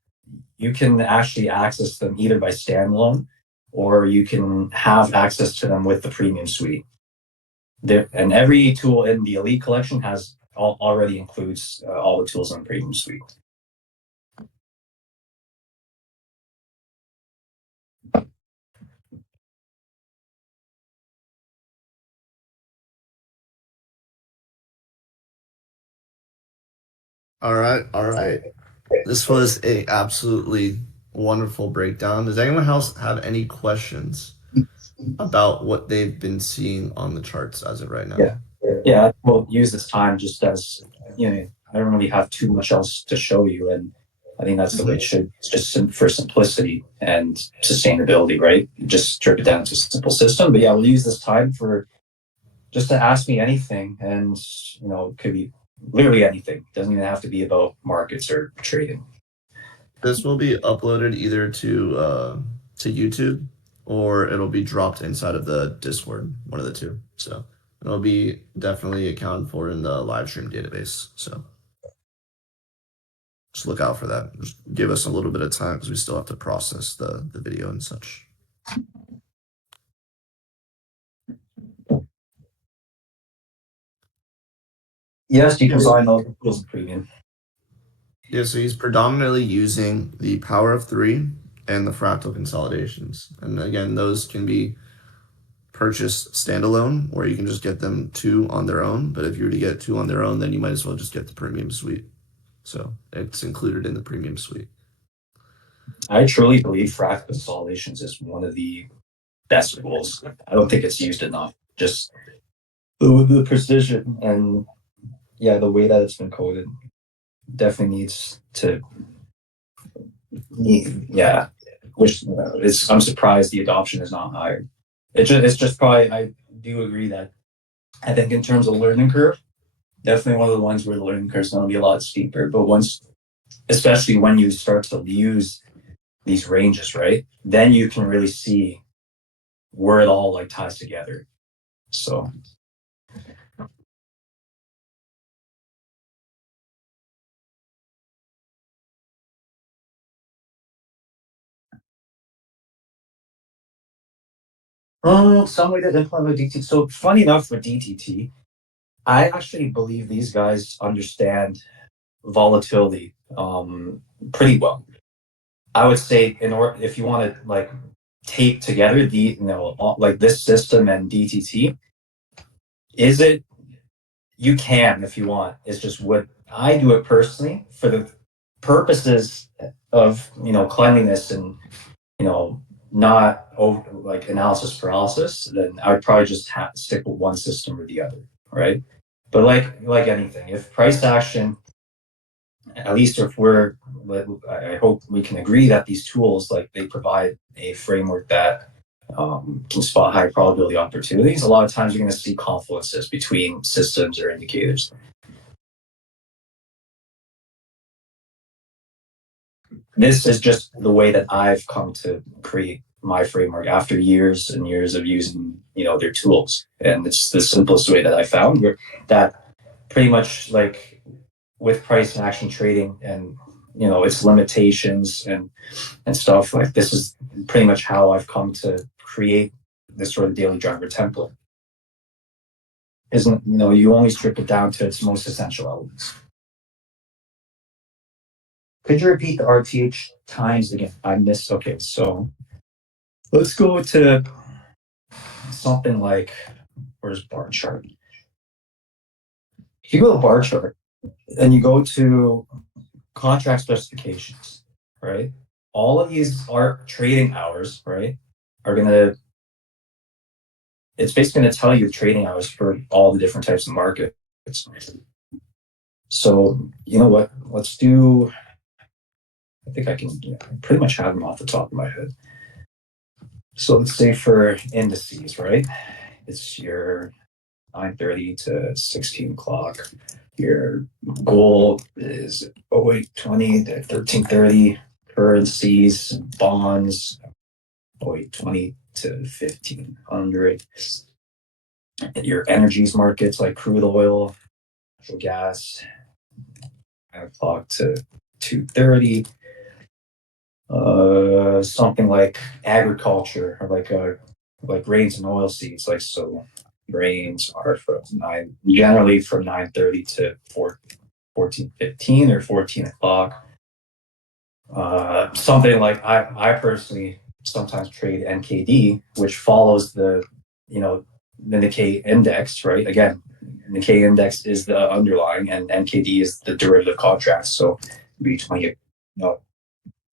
you can actually access them either by standalone or you can have access to them with the premium suite. And every tool in the Elite collection already includes all the tools in the premium suite. All right. This was a absolutely wonderful breakdown. Does anyone else have any questions about what they've been seeing on the charts as of right now? Yeah. We'll use this time just as, I don't really have too much else to show you. And I think that's the way it should. It's just for simplicity and sustainability, right? Just strip it down to a simple system. But yeah, we'll use this time for just to ask me anything. And, it could be literally anything. It doesn't even have to be about markets or trading. This will be uploaded either to YouTube or it'll be dropped inside of the Discord, one of the two. So it'll be definitely accounted for in the Livestream database. So just look out for that. Just give us a little bit of time because we still have to process the video and such. Yes, you can find all the tools in premium. Yeah, so he's predominantly using the power of 3 and the fractal consolidations. And again, those can be purchased standalone, or you can just get them 2 on their own. But if you were to get 2 on their own, then you might as well just get the premium suite. So it's included in the premium suite. I truly believe fractal consolidations is one of the best tools. I don't think it's used enough. Just the precision and the way that it's been coded definitely needs to. I'm surprised the adoption is not higher. It's just probably, I do agree that I think in terms of learning curve, definitely one of the ones where the learning curve is going to be a lot steeper. But once, especially when you start to use these ranges, right, then you can really see where it all like ties together. So. Some way to implement DTT. So funny enough with DTT, I actually believe these guys understand volatility pretty well. I would say in order if you want to like tape together like this system and DTT, is it you can if you want. It's just what I do it personally for the purposes of cleanliness and not over like analysis paralysis, then I would probably just have to stick with one system or the other, right? But like anything, if price action, at least if I hope we can agree that these tools like they provide a framework that can spot high probability opportunities. A lot of times you're going to see confluences between systems or indicators. This is just the way that I've come to create my framework after years and years of using, their tools. And it's the simplest way that I found that pretty much like with price and action trading and, its limitations and stuff, like this is pretty much how I've come to create this sort of daily driver template. Isn't, you only strip it down to its most essential elements. Could you repeat the RTH times again? I missed. Okay, so let's go to something like, where's bar chart? If you go to bar chart and you go to contract specifications, right? All of these are trading hours, right? It's basically going to tell you the trading hours for all the different types of markets. So, you know what? Let's do, I think I can pretty much have them off the top of my head. So let's say for indices, right? It's your 9:30 to 16 o'clock. Your goal is 0820 to 1330. Currencies, bonds, 0820 to 1500. And your energies markets like crude oil, natural gas, 9 o'clock to 2:30. Something like agriculture or like grains and oil seeds, like so grains are generally from 9:30 to 14:15 or 14 o'clock. Something like I personally sometimes trade NKD, which follows the Nikkei index, right? Again, Nikkei index is the underlying and NKD is the derivative contract. So between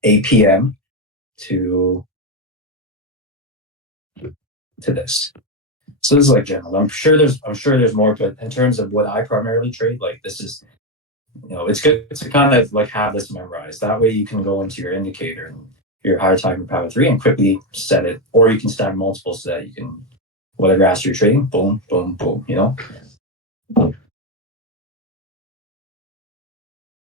8 p.m. to this. So this is like general. I'm sure there's more, but in terms of what I primarily trade, like this is, it's good to kind of like have this memorized. That way you can go into your indicator and your higher time and power 3 and quickly set it, or you can stack multiples so that you can, whatever asset you're trading, boom, boom, boom,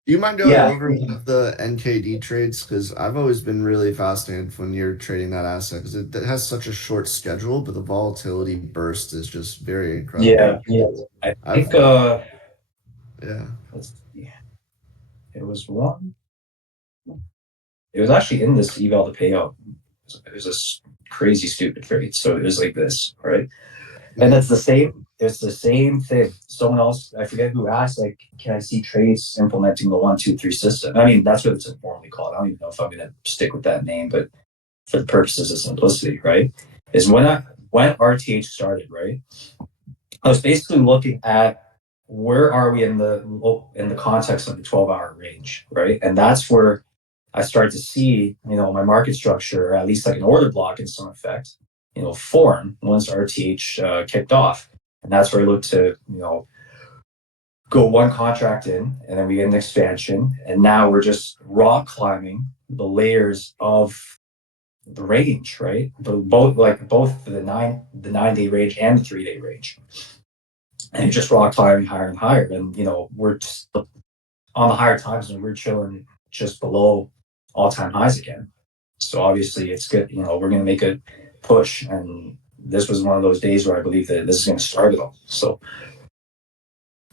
Do you mind going over the NKD trades? Because I've always been really fascinated when you're trading that asset because it has such a short schedule, but the volatility burst is just very incredible. Yeah. I think, yeah. Let's see. It was actually in this eval to payout. It was this crazy stupid trade. So it was like this, right? And it's the same thing. Someone else, I forget who asked, like, can I see trades implementing the 1, 2, 3 system? I mean, that's what it's informally called. I don't even know if I'm going to stick with that name, but for the purposes of simplicity, right? Is when RTH started, right? I was basically looking at where are we in the context of the 12-hour range, right? And that's where I started to see, my market structure, or at least like an order block in some effect, form once RTH kicked off. And that's where I looked to, go one contract in, and then we get an expansion. And now we're just rock climbing the layers of the range, right? Both the 9-day range and the 3-day range. and it just rocked higher and higher and higher. And, we're just on the higher times and we're chilling just below all-time highs again. So obviously it's good. We're going to make a push, and this was one of those days where I believe that this is going to start it all. So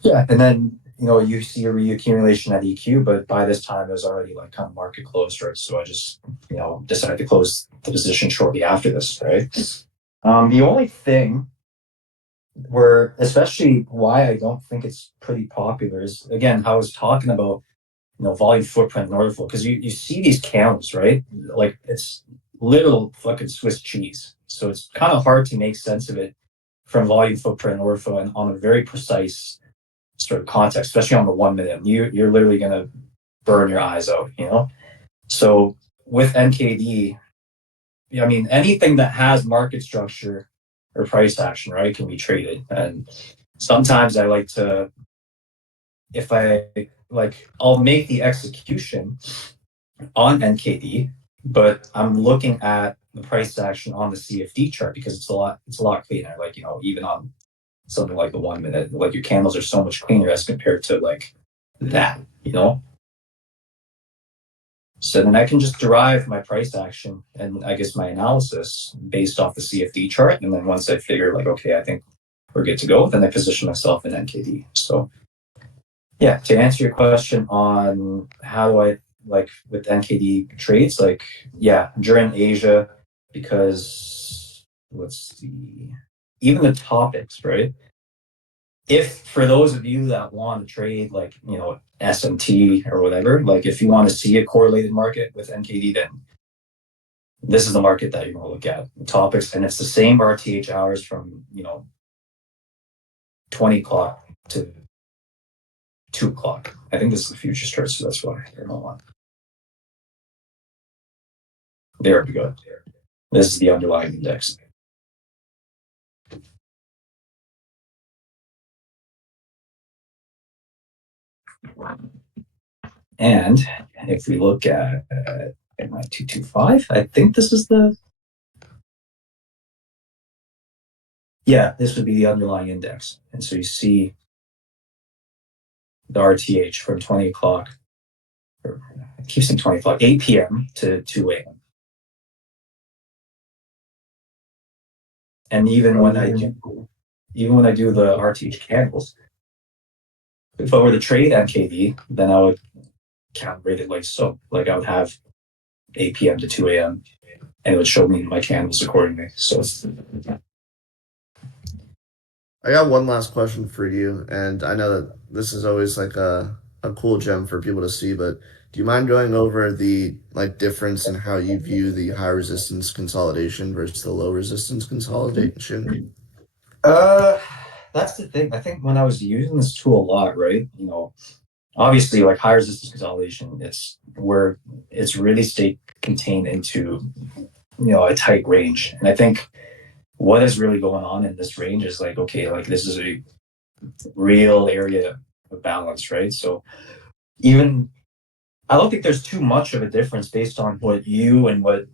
yeah, and then you see a reaccumulation at EQ, but by this time it was already like kind of market closed, right? So I just decided to close the position shortly after this, right? The only thing where, especially why I don't think it's pretty popular, is again how I was talking about volume, footprint, and order flow, because you see these candles, right? Like it's literal fucking Swiss cheese. So it's kind of hard to make sense of it from volume, footprint, and order flow, and on a very precise sort of context, especially on the 1 minute. You're literally gonna burn your eyes out, So with NKD, I mean, anything that has market structure or price action, right, can be traded. And sometimes I like to, if I I'll make the execution on NKD, but I'm looking at the price action on the CFD chart because it's a lot cleaner. Even on something like the 1 minute, like your candles are so much cleaner as compared to like that, So then I can just derive my price action and I guess my analysis based off the CFD chart. And then once I figure okay, I think we're good to go, then I position myself in NKD. So yeah, to answer your question on how do I with NKD trades, during Asia, because let's see, even the topics, right? If for those of you that want to trade SMT or whatever, if you want to see a correlated market with NKD, then this is the market that you're going to look at, the topics, and it's the same RTH hours from 20 o'clock to 2 o'clock. I think this is the futures chart, so that's why. Hold on. There we go. This is the underlying index. And if we look at my 225, I think this is this would be the underlying index. And so you see the RTH from 20 o'clock, or I keep saying 20 o'clock, 8 p.m. to 2 a.m. And even when I do the RTH candles, if I were to trade NKD, then I would calibrate it like so. I would have 8 p.m. to 2 a.m. and it would show me my candles accordingly. So I got one last question for you, and I know that this is always like a cool gem for people to see, but do you mind going over the difference in how you view the high resistance consolidation versus the low resistance consolidation? That's the thing. I think when I was using this tool a lot, right? Obviously high resistance consolidation, it's where it's really stayed contained into a tight range. And I think what is really going on in this range is this is a real area of balance, right? So even I don't think there's too much of a difference based on what you and what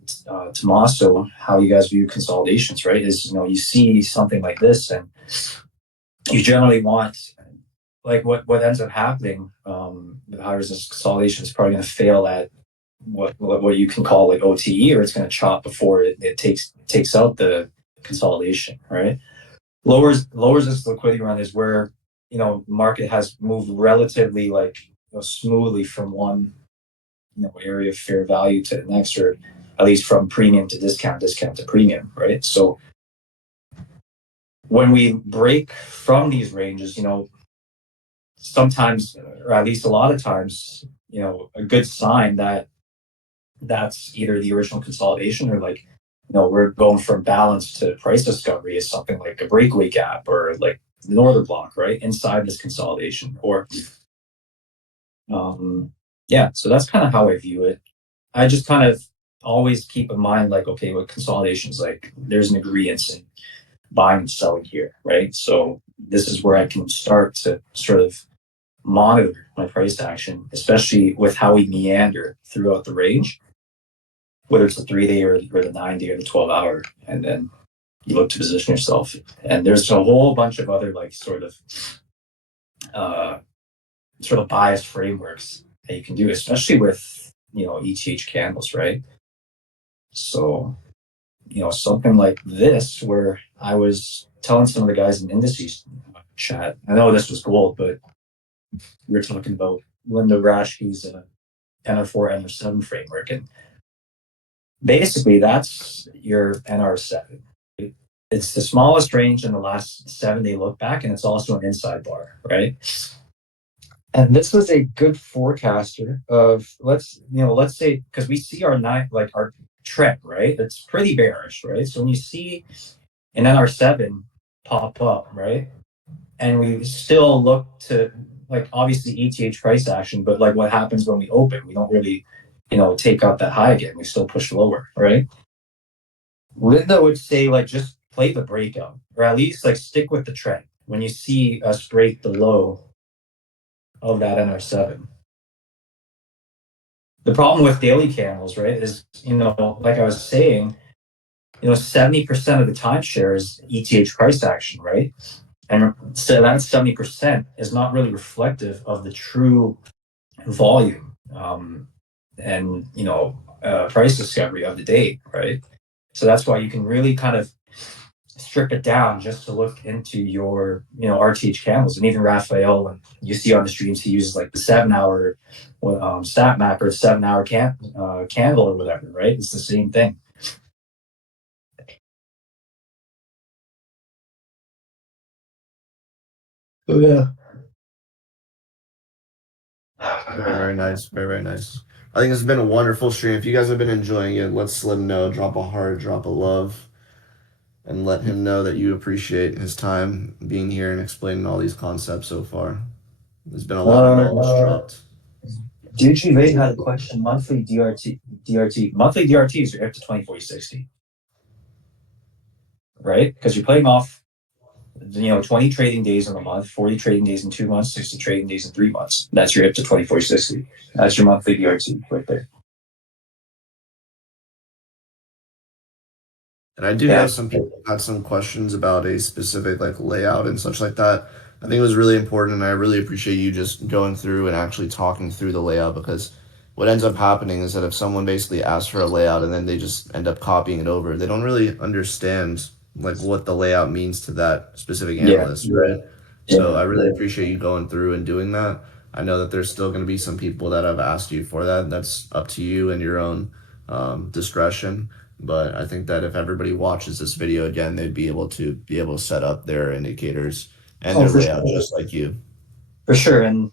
Tommaso, how you guys view consolidations, right? Is you see something like this and you generally want what ends up happening with high resistance consolidation is probably going to fail at what you can call OTE, or it's going to chop before it takes out the consolidation, right? Lowers this liquidity run is where market has moved relatively smoothly from one area of fair value to the next, or at least from premium to discount to premium, right? So when we break from these ranges, sometimes, or at least a lot of times, a good sign that that's either the original consolidation or we're going from balance to price discovery is something like a breakaway gap or the northern block, right, inside this consolidation. Or so that's kind of how I view it. I just kind of always keep in mind okay, with consolidations, there's an agreement in buying and selling here, right? So this is where I can start to sort of monitor my price action, especially with how we meander throughout the range, whether it's the 3-day or the 9-day or the 12-hour, and then you look to position yourself. And there's a whole bunch of other like sort of biased frameworks that you can do, especially with, ETH candles, right? So, something like this, where I was telling some of the guys in indices chat, I know this was gold, but we were talking about Linda Rashke's NR4, NR7 framework. And basically that's your NR7. It's the smallest range in the last 7-day look back, and it's also an inside bar, right? And this was a good forecaster of, let's say, because we see our trend, right? It's pretty bearish, right? So when you see an NR7 pop up, right? And we still look to, like, obviously ETH price action, but like what happens when we open? We don't really, take out that high again. We still push lower, right? Linda would say, like, just play the breakout, or at least like stick with the trend. When you see us break the low of that NR7. The problem with daily candles, right, is, like I was saying, 70% of the timeshare is ETH price action, right? And so that 70% is not really reflective of the true volume and, price discovery of the day, right? So that's why you can really kind of strip it down just to look into your, RTH candles. And even Raphael, when you see on the streams, he uses like the 7-hour stat map or 7-hour candle or whatever, right? It's the same thing. Oh, yeah. Very, very nice. Very, very nice. I think it's been a wonderful stream. If you guys have been enjoying it, let Slim know. Drop a heart, drop a love, and let him know that you appreciate his time being here and explaining all these concepts so far. There's been a lot of knowledge dropped. DG had a question. Monthly DRTs are up to 2460, right? Because you're playing off, 20 trading days in a month, 40 trading days in 2 months, 60 trading days in 3 months. That's your up to 2460. That's your monthly DRT right there. And I do know some people had some questions about a specific like layout and such like that. I think it was really important, and I really appreciate you just going through and actually talking through the layout, because what ends up happening is that if someone basically asks for a layout and then they just end up copying it over, they don't really understand like what the layout means to that specific analyst, right? So I really appreciate you going through and doing that. I know that there's still going to be some people that have asked you for that. That's up to you and your own discretion. But I think that if everybody watches this video again, they'd be able to set up their indicators and their layout just like you. For sure. And,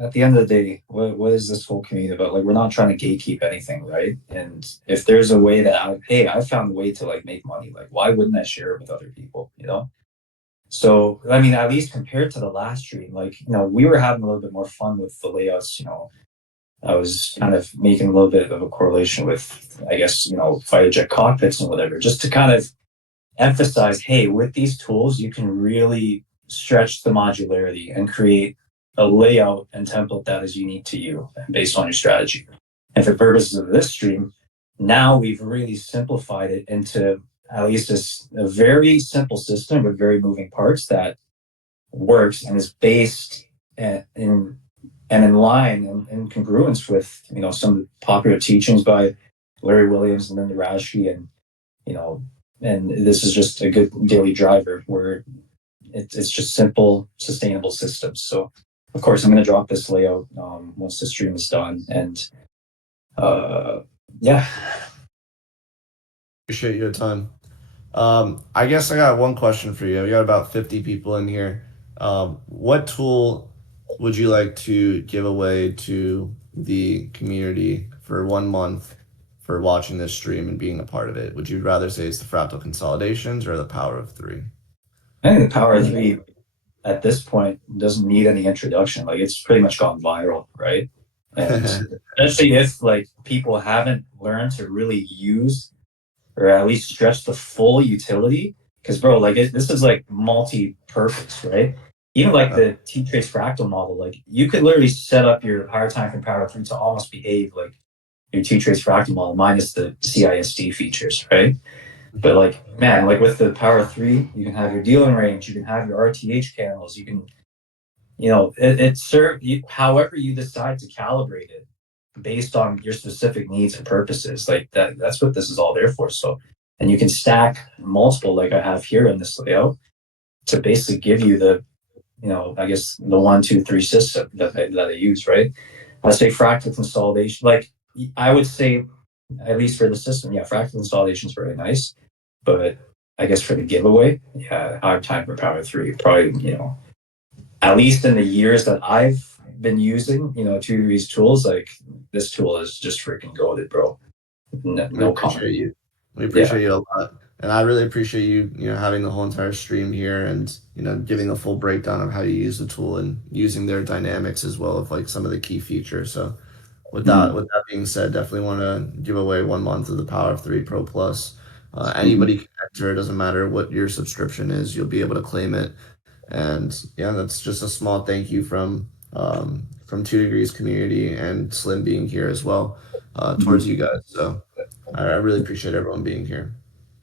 at the end of the day, what is this whole community about? Like, we're not trying to gatekeep anything, right? And if there's a way that I found a way to like make money, like, why wouldn't I share it with other people, So, I mean, at least compared to the last stream, like, we were having a little bit more fun with the layouts, I was kind of making a little bit of a correlation with, I guess, fighter jet cockpits and whatever, just to kind of emphasize, hey, with these tools, you can really stretch the modularity and create a layout and template that is unique to you based on your strategy. And for purposes of this stream, now we've really simplified it into at least a very simple system with very moving parts that works and is based in line and in congruence with, some popular teachings by Larry Williams and Linda Rashke, and, and this is just a good daily driver where it's just simple, sustainable systems. So, of course, I'm going to drop this layout once the stream is done. And yeah. Appreciate your time. I guess I got one question for you. We got about 50 people in here. What tool would you like to give away to the community for 1 month for watching this stream and being a part of it? Would you rather say it's the fractal consolidations or the power of 3? I think the power of 3 at this point doesn't need any introduction. Like, it's pretty much gone viral, right? And especially if like people haven't learned to really use or at least stretch the full utility, because bro, like this is like multi-purpose, right? Even like the T-Trace fractal model, like you could literally set up your higher time from power 3 to almost behave like your T-Trace fractal model minus the CISD features, right? But like, man, like with the Power 3, you can have your dealing range, you can have your RTH candles, you can, it serves you however you decide to calibrate it based on your specific needs and purposes. Like that's what this is all there for. So, and you can stack multiple, like I have here in this layout, to basically give you the, I guess the 1, 2, 3 system that I use, right? I say fractal consolidation. Like I would say, at least for the system, yeah, fractal consolidation is really nice. But I guess for the giveaway, yeah, I have time for Power 3. Probably, at least in the years that I've been using, Toodegrees tools, like this tool is just freaking goated, bro. No comment. You. We Yeah. appreciate you a lot. And I really appreciate you, having the whole entire stream here and, giving a full breakdown of how you use the tool and using their dynamics as well of like some of the key features. So with that being said, definitely want to give away 1 month of the Power of 3 Pro Plus. Anybody can enter. It doesn't matter what your subscription is. You'll be able to claim it. And yeah, that's just a small thank you from 2Degrees community and Slim being here as well towards you guys. So I really appreciate everyone being here.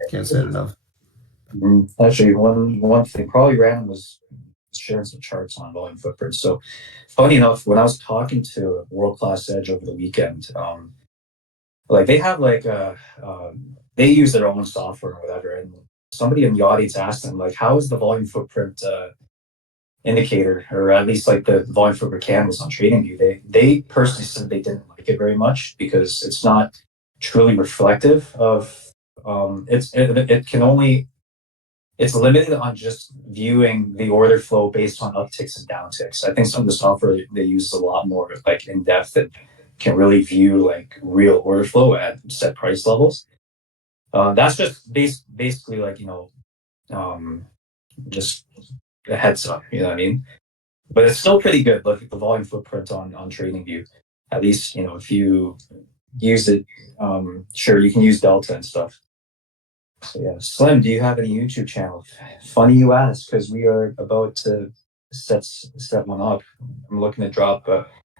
Can't say it enough. Actually, one thing, probably random, was sharing some charts on volume footprint. So funny enough, when I was talking to World Class Edge over the weekend, like they have like they use their own software or whatever, and somebody in the audience asked them like, how is the volume footprint indicator, or at least like the volume footprint candles on TradingView? They personally said they didn't like it very much because it's not truly reflective of it can only, it's limited on just viewing the order flow based on upticks and downticks. I think some of the software they use a lot more like in depth and can really view like real order flow at set price levels. That's just basically like, just a heads up, you know what I mean? But it's still pretty good. Look at the volume footprint on TradingView. At least, if you use it, sure, you can use Delta and stuff. So yeah, Slim, do you have any YouTube channel? Funny you ask, because we are about to set one up. I'm looking to drop,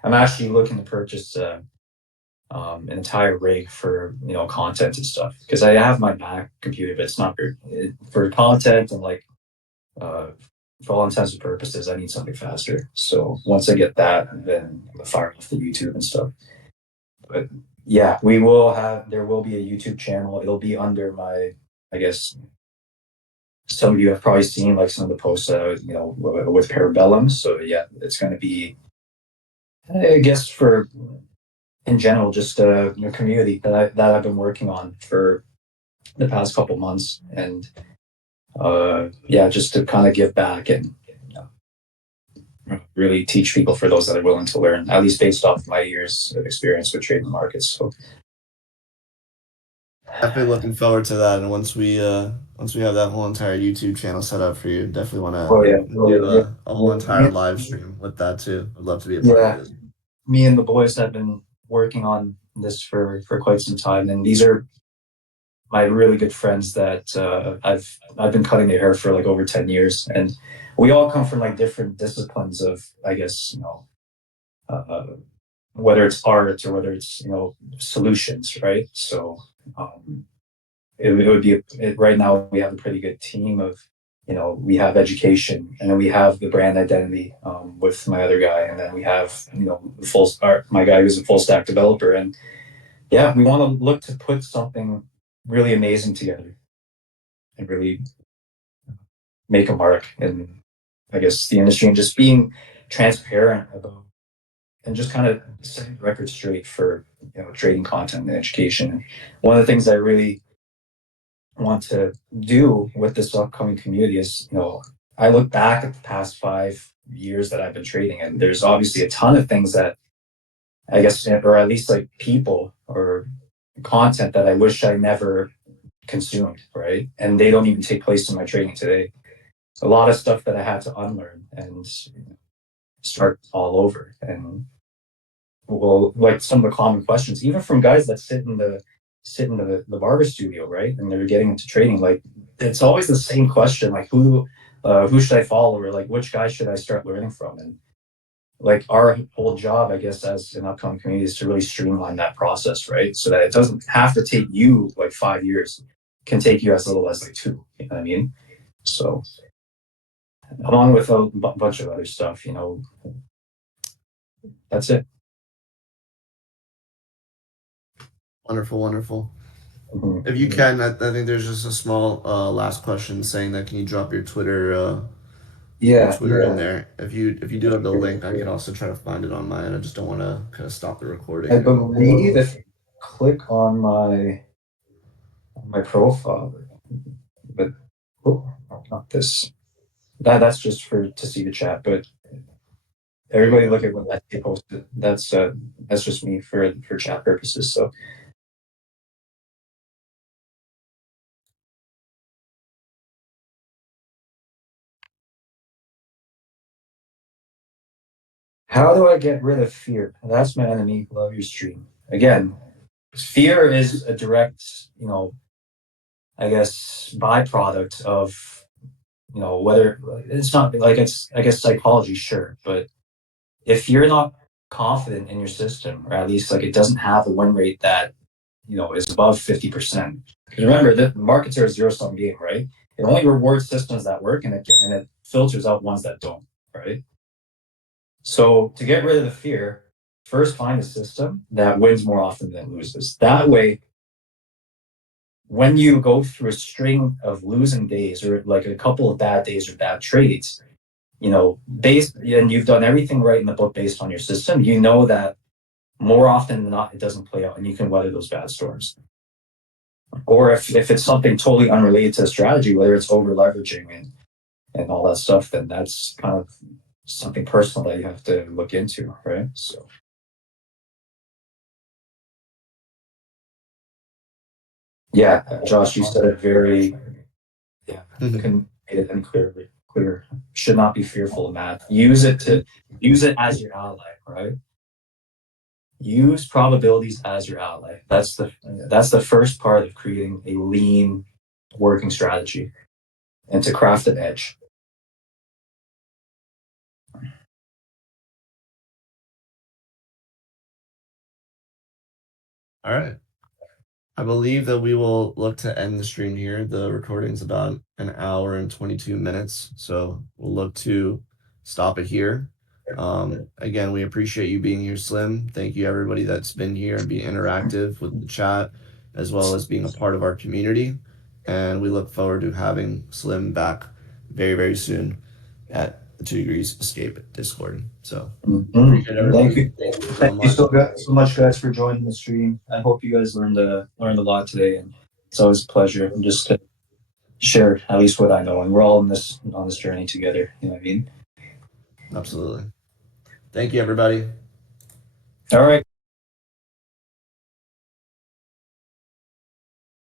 I'm actually looking to purchase an entire rig for content and stuff, because I have my Mac computer, but it's not for content and like for all intents and purposes, I need something faster. So once I get that, then I'm gonna fire off the YouTube and stuff. But yeah, there will be a YouTube channel. It'll be under my, I guess, some of you have probably seen like some of the posts that with Parabellum. So yeah, it's going to be, I guess, for in general, just a community that I've been working on for the past couple months, and yeah, just to kind of give back and really teach people, for those that are willing to learn, at least based off my years of experience with trading markets. So definitely looking forward to that. And once we have that whole entire YouTube channel set up for you, definitely want to do a whole entire live stream with that too. I'd love to be a part of it. Me and the boys have been working on this for quite some time, and these are my really good friends that I've been cutting their hair for like over 10 years, and we all come from like different disciplines of, I guess, whether it's art or whether it's solutions, right? So it would be right now we have a pretty good team of we have education, and then we have the brand identity with my other guy, and then we have my guy who's a full stack developer, and yeah, we want to look to put something really amazing together and really make a mark in, I guess, the industry, and just being transparent about and just kind of setting the record straight for trading content and education. And one of the things I really want to do with this upcoming community is, I look back at the past 5 years that I've been trading, and there's obviously a ton of things that I guess, or at least like people or content that I wish I never consumed, right? And they don't even take place in my trading today. A lot of stuff that I had to unlearn and start all over. And well, like some of the common questions, even from guys that sit in the barber studio, right? And they're getting into trading, like it's always the same question, like who should I follow, or like which guy should I start learning from? And like our whole job, I guess, as an upcoming community is to really streamline that process, right? So that it doesn't have to take you like 5 years can take you as little as like 2. You know what I mean? So, along with a bunch of other stuff, you know, that's it. Wonderful, wonderful. Mm-hmm. If you can, I think there's just a small last question saying that can you drop your Twitter in there? If you do have the link, I can also try to find it on my end. I just don't want to kind of stop the recording. I believe if you click on my profile, but not this. That's just to see the chat, but everybody look at what I posted. That's just me for chat purposes. So how do I get rid of fear? That's my enemy. Love your stream. Again, fear is a direct, you know, I guess, byproduct of, you know, whether it's not like it's, I guess, psychology, sure, but if you're not confident in your system, or at least like it doesn't have a win rate that, you know, is above 50%. Because remember, the markets are a zero-sum game, right? It only rewards systems that work, and it filters out ones that don't, right? So to get rid of the fear, first find a system that wins more often than loses. That way, when you go through a string of losing days, or like a couple of bad days or bad trades, you know, and you've done everything right in the book based on your system, you know that more often than not, it doesn't play out and you can weather those bad storms. Or if it's something totally unrelated to the strategy, whether it's over leveraging and all that stuff, then that's kind of something personal that you have to look into, right? So. Yeah, Josh, you said it very, can make it clear. Should not be fearful of math. Use it as your ally, right? Use probabilities as your ally. That's the first part of creating a lean working strategy and to craft an edge. All right. I believe that we will look to end the stream here. The recording's about an hour and 22 minutes, so we'll look to stop it here. Again, we appreciate you being here, Slim. Thank you, everybody that's been here and being interactive with the chat, as well as being a part of our community. And we look forward to having Slim back very, very soon at the 2 Degrees Escape Discord. So appreciate everybody. Thank you so much, guys, for joining the stream. I hope you guys learned a lot today, and it's always a pleasure just to share at least what I know. And we're all on this journey together. You know what I mean? Absolutely. Thank you, everybody. All right.